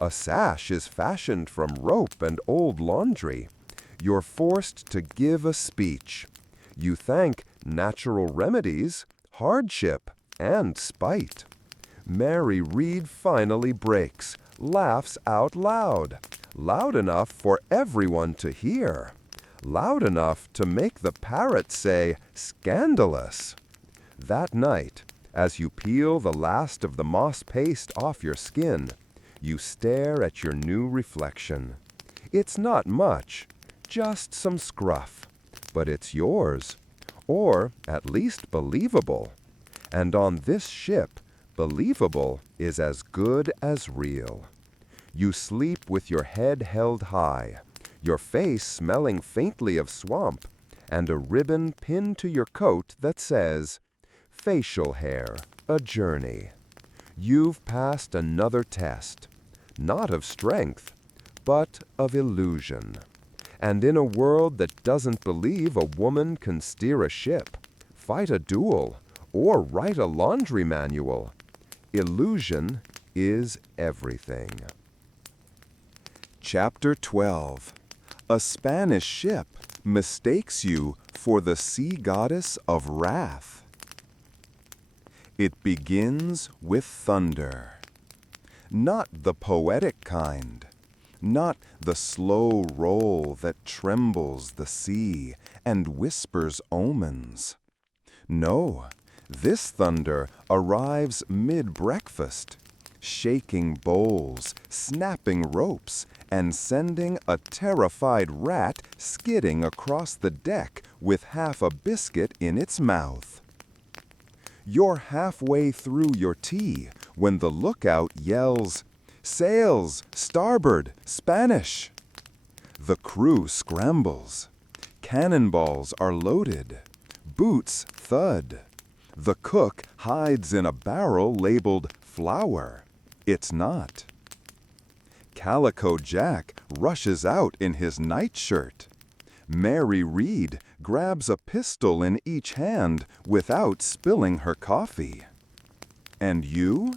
A sash is fashioned from rope and old laundry. You're forced to give a speech. You thank natural remedies, hardship, and spite. Mary Read finally breaks, laughs out loud, loud enough for everyone to hear, loud enough to make the parrots say, "Scandalous." That night, as you peel the last of the moss paste off your skin, you stare at your new reflection. It's not much, just some scruff, but it's yours, or at least believable. And on this ship, believable is as good as real. You sleep with your head held high, your face smelling faintly of swamp, and a ribbon pinned to your coat that says, "Facial hair, a journey." You've passed another test, not of strength, but of illusion. And in a world that doesn't believe a woman can steer a ship, fight a duel, or write a laundry manual, illusion is everything. Chapter 12. A Spanish ship mistakes you for the sea goddess of wrath. It begins with thunder. Not the poetic kind, not the slow roll that trembles the sea and whispers omens. No, this thunder arrives mid-breakfast, shaking bowls, snapping ropes, and sending a terrified rat skidding across the deck with half a biscuit in its mouth. You're halfway through your tea when the lookout yells, "Sails, starboard, Spanish!" The crew scrambles. Cannonballs are loaded. Boots thud. The cook hides in a barrel labeled flour. It's not. Calico Jack rushes out in his nightshirt. Mary Read grabs a pistol in each hand without spilling her coffee. And you?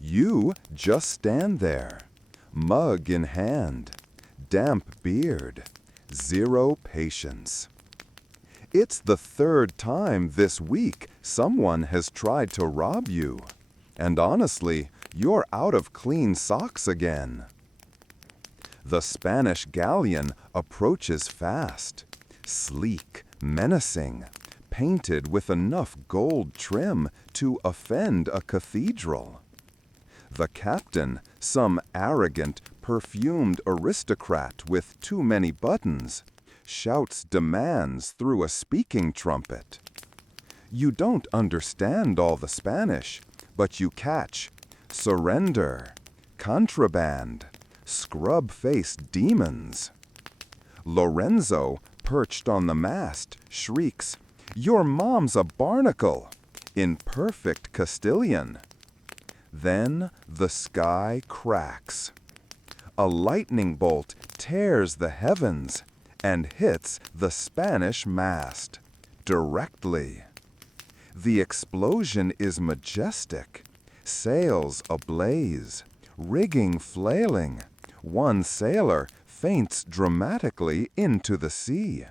You just stand there, mug in hand, damp beard, zero patience. It's the 3rd time this week someone has tried to rob you. And honestly, you're out of clean socks again. The Spanish galleon approaches fast, sleek, menacing, painted with enough gold trim to offend a cathedral. The captain, some arrogant, perfumed aristocrat with too many buttons, shouts demands through a speaking trumpet. You don't understand all the Spanish, but you catch surrender, contraband, scrub-faced demons. Lorenzo, perched on the mast, shrieks, "Your mom's a barnacle!" in perfect Castilian. Then the sky cracks. A lightning bolt tears the heavens and hits the Spanish mast directly. The explosion is majestic, sails ablaze, rigging flailing. One sailor faints dramatically into the sea.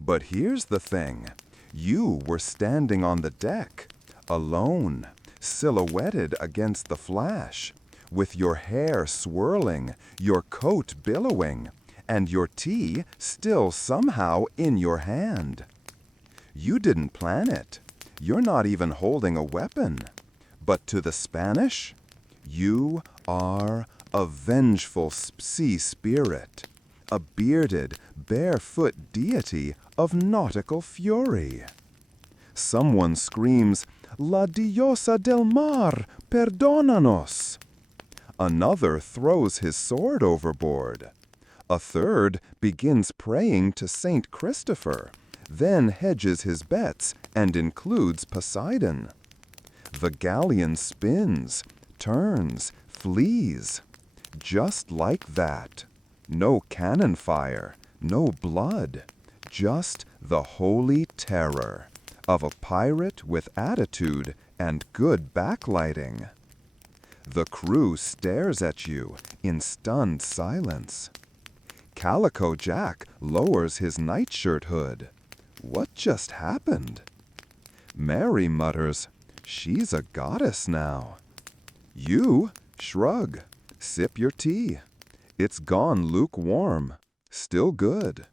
But here's the thing. You were standing on the deck, alone, silhouetted against the flash, with your hair swirling, your coat billowing, and your tea still somehow in your hand. You didn't plan it. You're not even holding a weapon. But to the Spanish, you are a vengeful sea spirit, a bearded, barefoot deity of nautical fury. Someone screams, "La diosa del mar, perdónanos!" Another throws his sword overboard. A third begins praying to Saint Christopher, then hedges his bets and includes Poseidon. The galleon spins, turns, flees. Just like that. No cannon fire, no blood, just the holy terror of a pirate with attitude and good backlighting. The crew stares at you in stunned silence. Calico Jack lowers his nightshirt hood. What just happened? Mary mutters, "She's a goddess now." You shrug, sip your tea. It's gone lukewarm, still good.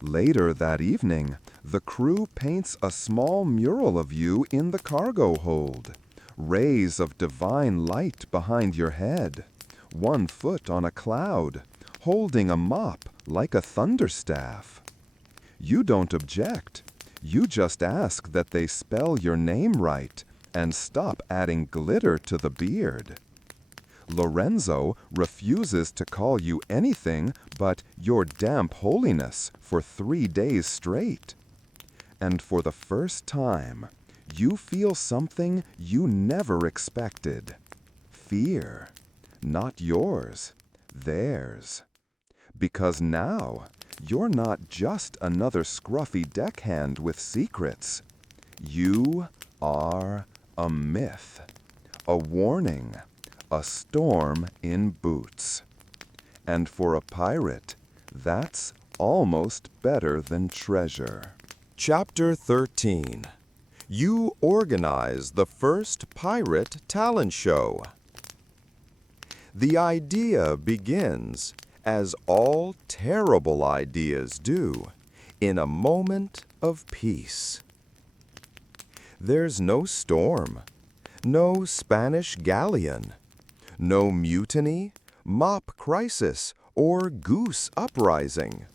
Later that evening, the crew paints a small mural of you in the cargo hold. Rays of divine light behind your head. 1 foot on a cloud, holding a mop like a thunderstaff. You don't object. You just ask that they spell your name right and stop adding glitter to the beard. Lorenzo refuses to call you anything but your damp holiness for 3 days straight. And for the first time, you feel something you never expected. Fear. Not yours, theirs. Because now, you're not just another scruffy deckhand with secrets. You are a myth, a warning, a storm in boots. And for a pirate, that's almost better than treasure. Chapter 13. You organize the first pirate talent show. The idea begins, as all terrible ideas do, in a moment of peace. There's no storm, no Spanish galleon, no mutiny, mop crisis, or goose uprising.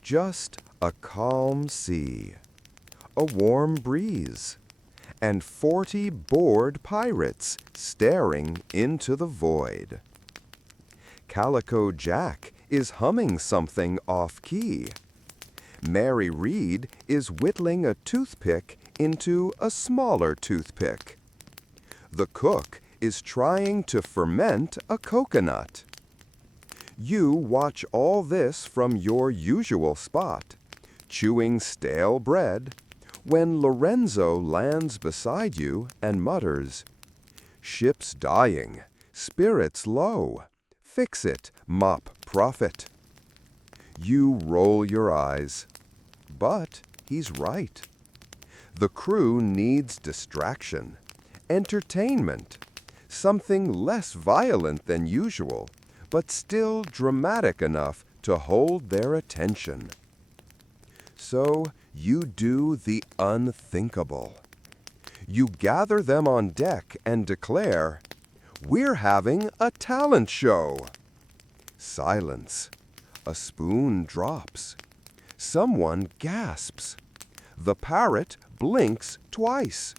Just a calm sea, a warm breeze, and 40 bored pirates staring into the void. Calico Jack is humming something off-key. Mary Reed is whittling a toothpick into a smaller toothpick. The cook is trying to ferment a coconut. You watch all this from your usual spot, chewing stale bread, when Lorenzo lands beside you and mutters, "Ship's dying, spirits low. Fix it, mop prophet." You roll your eyes. But he's right. The crew needs distraction, entertainment, something less violent than usual, but still dramatic enough to hold their attention. So you do the unthinkable. You gather them on deck and declare, "We're having a talent show." Silence. A spoon drops. Someone gasps. The parrot blinks twice.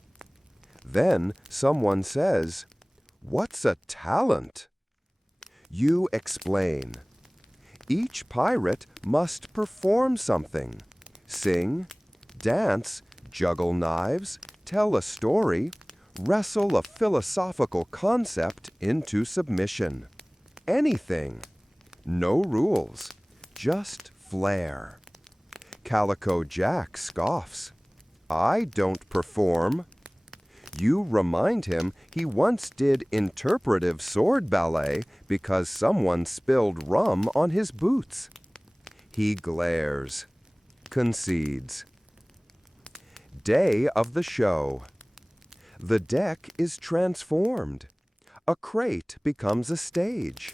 Then someone says, "What's a talent?" You explain. Each pirate must perform something. Sing, dance, juggle knives, tell a story, wrestle a philosophical concept into submission. Anything. No rules, just flair. Calico Jack scoffs. "I don't perform." You remind him he once did interpretive sword ballet because someone spilled rum on his boots. He glares, concedes. Day of the show. The deck is transformed. A crate becomes a stage.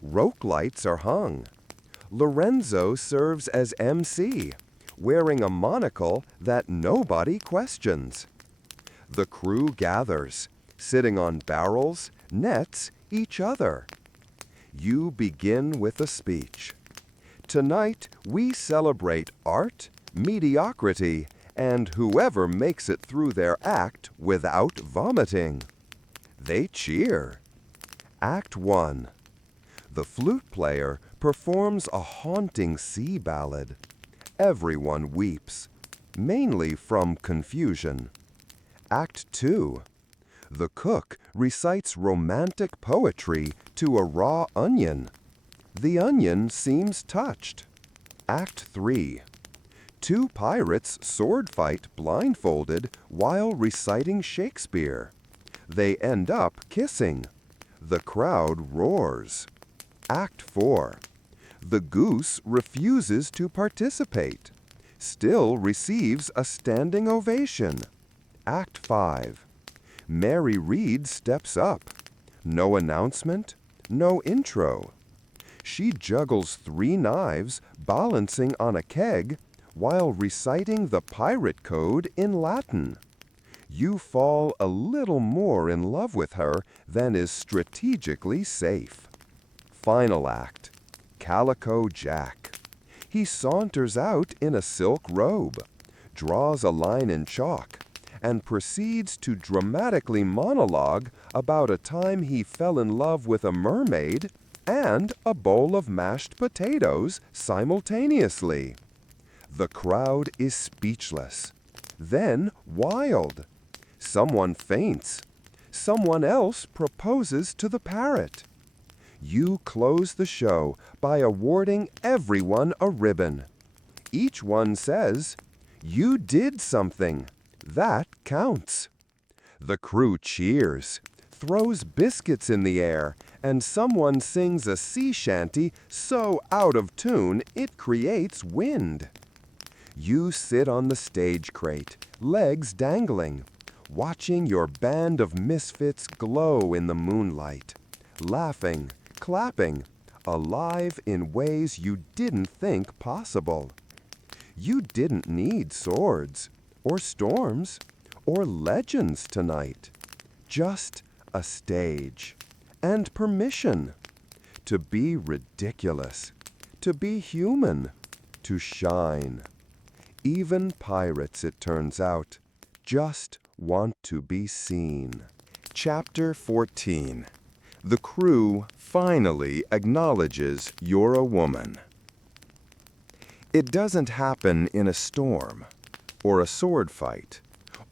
Roke lights are hung. Lorenzo serves as MC, wearing a monocle that nobody questions. The crew gathers, sitting on barrels, nets, each other. You begin with a speech. Tonight we celebrate art, mediocrity, and whoever makes it through their act without vomiting. They cheer. Act 1. The flute player performs a haunting sea ballad. Everyone weeps, mainly from confusion. Act 2. The cook recites romantic poetry to a raw onion. The onion seems touched. Act 3. Two pirates sword fight blindfolded while reciting Shakespeare. They end up kissing. The crowd roars. Act 4. The goose refuses to participate, still receives a standing ovation. Act 5. Mary Read steps up. No announcement, no intro. She juggles 3 knives balancing on a keg while reciting the pirate code in Latin. You fall a little more in love with her than is strategically safe. Final act. Calico Jack. He saunters out in a silk robe, draws a line in chalk, and proceeds to dramatically monologue about a time he fell in love with a mermaid and a bowl of mashed potatoes simultaneously. The crowd is speechless, then wild. Someone faints. Someone else proposes to the parrot. You close the show by awarding everyone a ribbon. Each one says, "You did something. That counts." The crew cheers, throws biscuits in the air, and someone sings a sea shanty so out of tune it creates wind. You sit on the stage crate, legs dangling, watching your band of misfits glow in the moonlight, laughing, clapping, alive in ways you didn't think possible. You didn't need swords, or storms, or legends tonight. Just a stage, and permission to be ridiculous, to be human, to shine. Even pirates, it turns out, just want to be seen. Chapter 14. The crew finally acknowledges you're a woman. It doesn't happen in a storm, or a sword fight,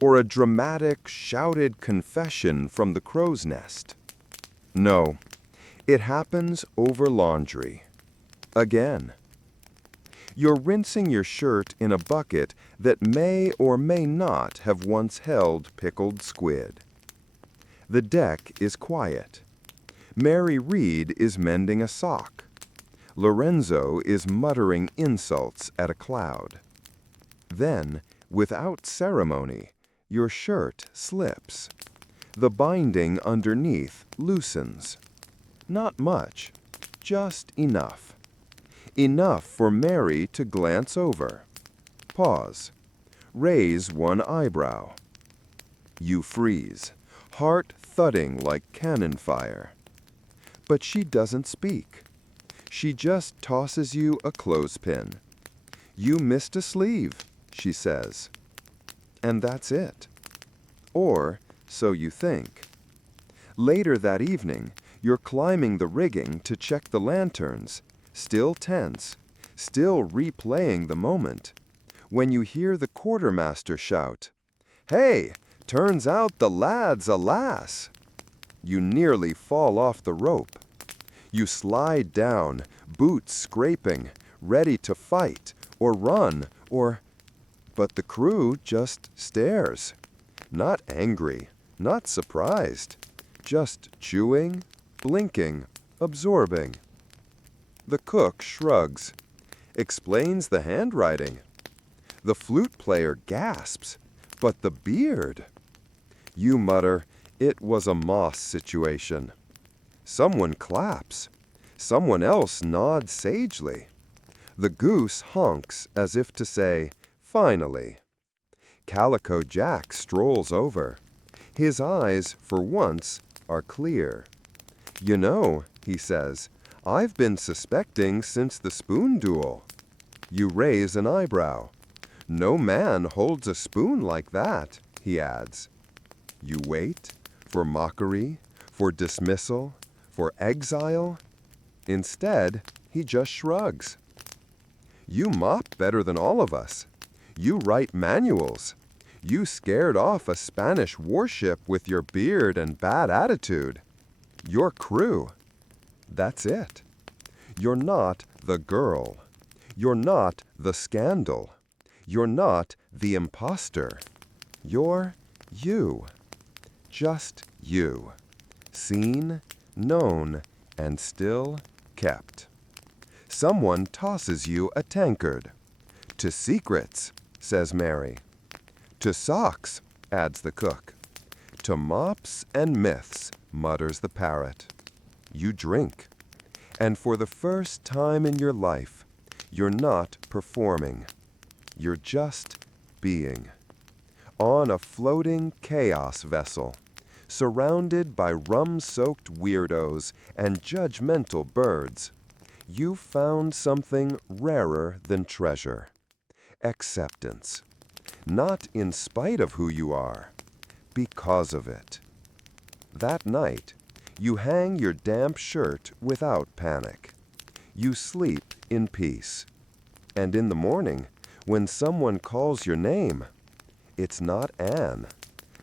or a dramatic, shouted confession from the crow's nest. No, it happens over laundry. Again. You're rinsing your shirt in a bucket that may or may not have once held pickled squid. The deck is quiet. Mary Read is mending a sock. Lorenzo is muttering insults at a cloud. Then, without ceremony, your shirt slips. The binding underneath loosens. Not much, just enough. Enough for Mary to glance over. Pause. Raise one eyebrow. You freeze, heart thudding like cannon fire. But she doesn't speak. She just tosses you a clothespin. You missed a sleeve, she says. And that's it. Or so you think. Later that evening, you're climbing the rigging to check the lanterns, still tense, still replaying the moment, when you hear the quartermaster shout, "Hey, turns out the lad's a lass!" You nearly fall off the rope. You slide down, boots scraping, ready to fight, or run, but the crew just stares. Not angry, not surprised. Just chewing, blinking, absorbing. The cook shrugs, explains the handwriting. The flute player gasps, but the beard. You mutter, it was a Moss situation. Someone claps. Someone else nods sagely. The goose honks as if to say, finally. Calico Jack strolls over. His eyes, for once, are clear. You know, he says, I've been suspecting since the spoon duel. You raise an eyebrow. No man holds a spoon like that, he adds. You wait for mockery, for dismissal, for exile. Instead, he just shrugs. You mop better than all of us. You write manuals. You scared off a Spanish warship with your beard and bad attitude. Your crew. That's it. You're not the girl. You're not the scandal. You're not the imposter. You're you. Just you. Seen, known, and still kept. Someone tosses you a tankard. To secrets, says Mary. To socks, adds the cook. To mops and myths, mutters the parrot. You drink. And for the first time in your life, you're not performing. You're just being. On a floating chaos vessel, surrounded by rum-soaked weirdos and judgmental birds, you found something rarer than treasure. Acceptance. Not in spite of who you are, because of it. That night, you hang your damp shirt without panic. You sleep in peace. And in the morning, when someone calls your name, it's not Anne,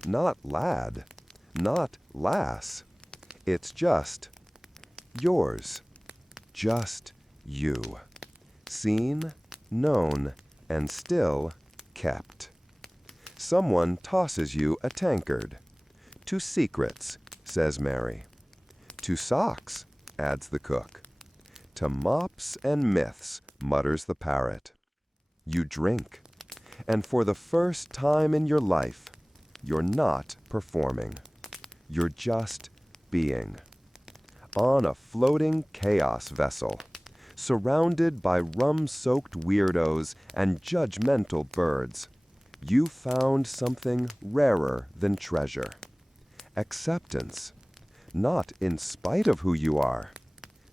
not lad, not lass. It's just yours. Just you. Seen, known, and still kept. Someone tosses you a tankard. To secrets, says Mary. To socks, adds the cook. To mops and myths, mutters the parrot. You drink. And for the first time in your life, you're not performing. You're just being. On a floating chaos vessel, surrounded by rum-soaked weirdos and judgmental birds, you found something rarer than treasure. Acceptance. Not in spite of who you are,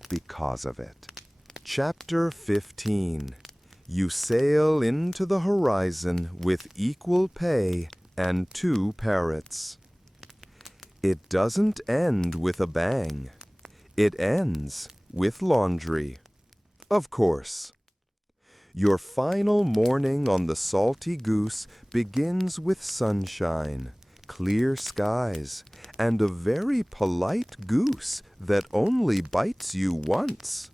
because of it. Chapter 15. You sail into the horizon with equal pay and 2 parrots. It doesn't end with a bang. It ends with laundry. Of course. Your final morning on the Salty Goose begins with sunshine, clear skies, and a very polite goose that only bites you once.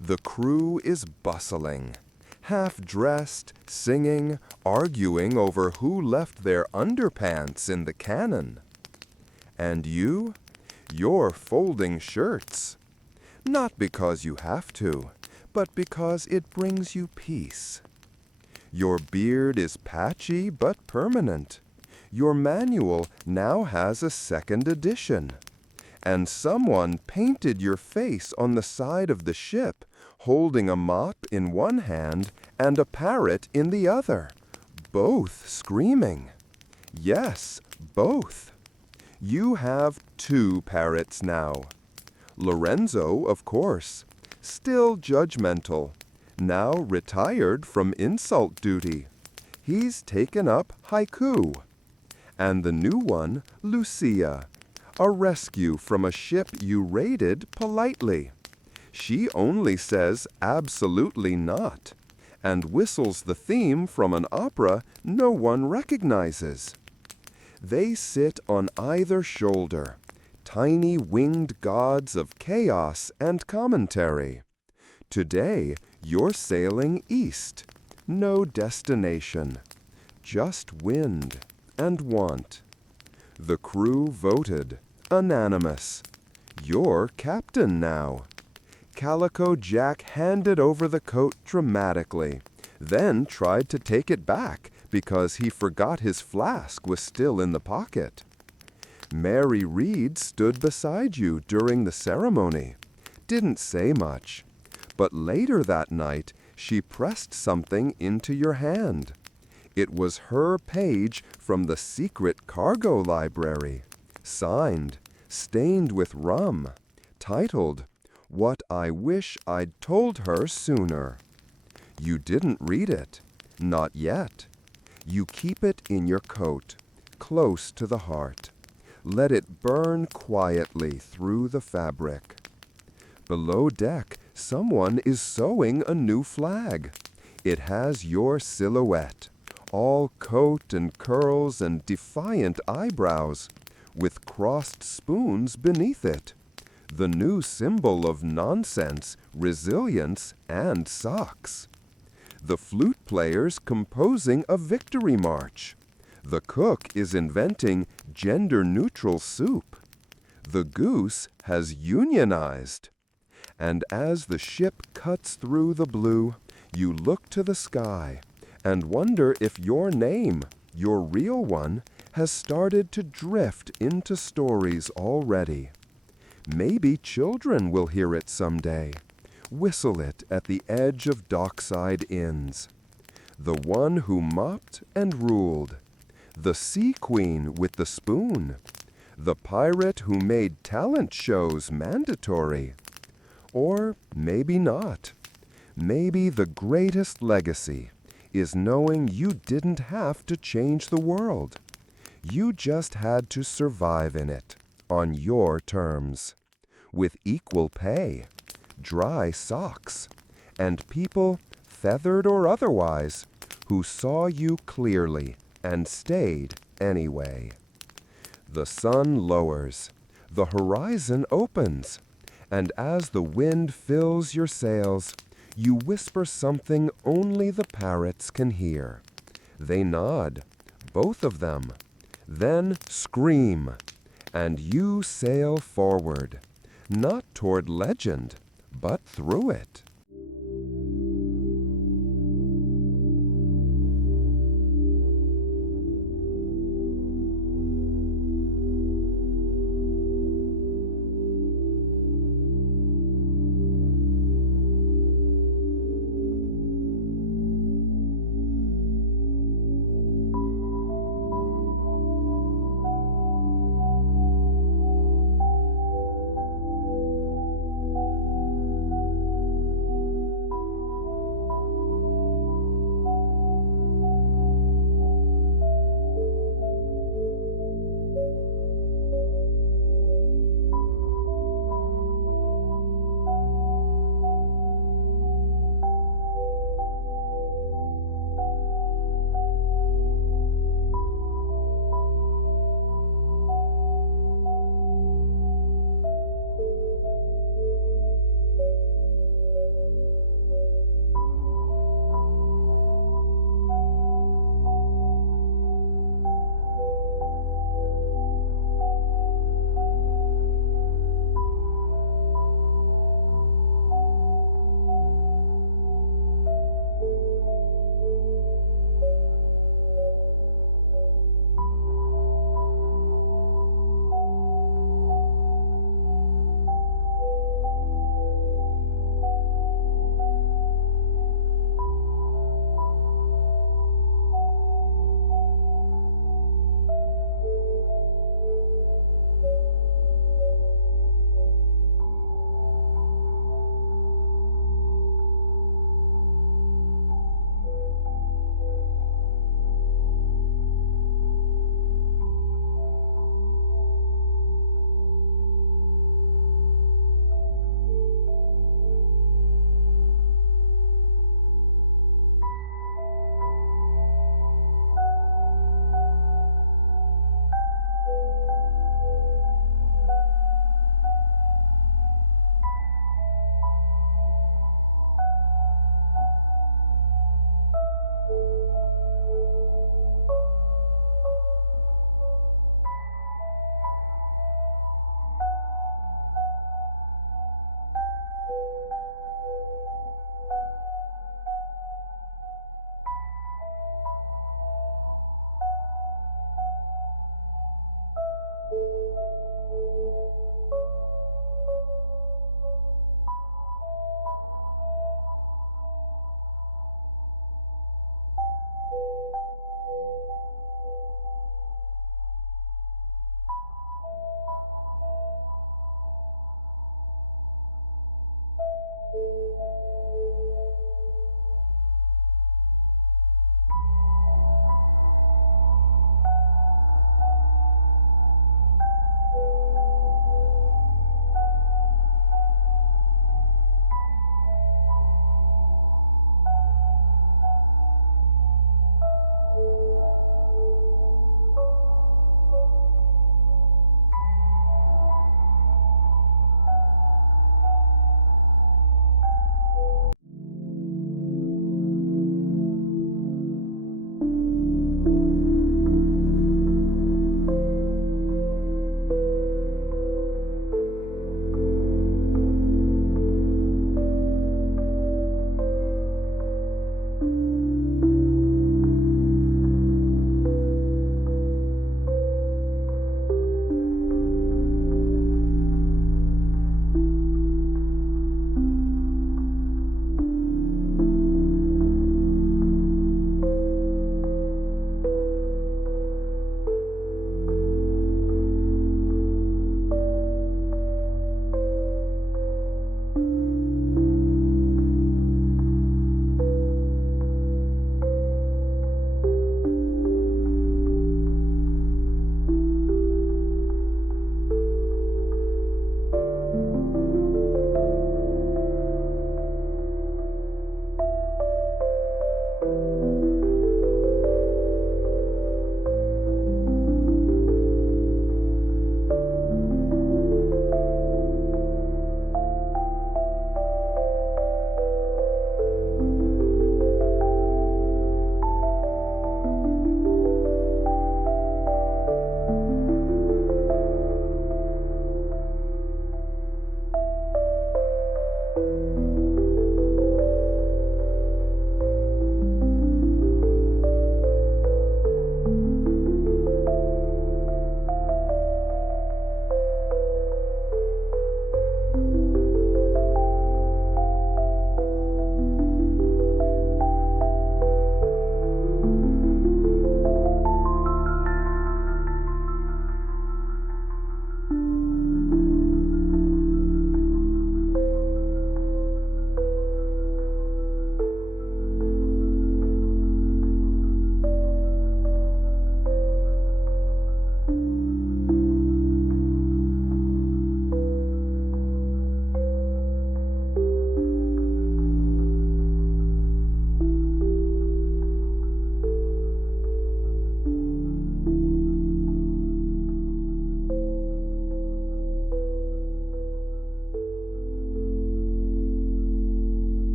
The crew is bustling, half-dressed, singing, arguing over who left their underpants in the cannon. And you're folding shirts. Not because you have to, but because it brings you peace. Your beard is patchy but permanent. Your manual now has a 2nd edition. and someone painted your face on the side of the ship, holding a mop in one hand and a parrot in the other, both screaming. Yes, both. You have 2 parrots now. Lorenzo, of course, still judgmental, now retired from insult duty. He's taken up haiku. And the new one, Lucia, a rescue from a ship you raided politely. She only says absolutely not, and whistles the theme from an opera no one recognizes. They sit on either shoulder, tiny winged gods of chaos and commentary. Today, you're sailing east. No destination, just wind and want. The crew voted, unanimous. You're captain now. Calico Jack handed over the coat dramatically, then tried to take it back because he forgot his flask was still in the pocket. Mary Reed stood beside you during the ceremony. Didn't say much, but later that night she pressed something into your hand. It was her page from the secret cargo library, signed, stained with rum, titled, "What I Wish I'd Told Her Sooner." You didn't read it, not yet. You keep it in your coat, close to the heart. Let it burn quietly through the fabric. Below deck, someone is sewing a new flag. It has your silhouette, all coat and curls and defiant eyebrows, with crossed spoons beneath it. The new symbol of nonsense, resilience, and socks. The flute player's composing a victory march. The cook is inventing gender-neutral soup. The goose has unionized. And as the ship cuts through the blue, you look to the sky and wonder if your name, your real one, has started to drift into stories already. Maybe children will hear it someday, whistle it at the edge of dockside inns. The one who mopped and ruled, the sea queen with the spoon, the pirate who made talent shows mandatory. Or maybe not. Maybe the greatest legacy is knowing you didn't have to change the world. You just had to survive in it, on your terms, with equal pay, dry socks, and people, feathered or otherwise, who saw you clearly and stayed anyway. The sun lowers, the horizon opens, and as the wind fills your sails, you whisper something only the parrots can hear. They nod, both of them, then scream, and you sail forward, not toward legend, but through it.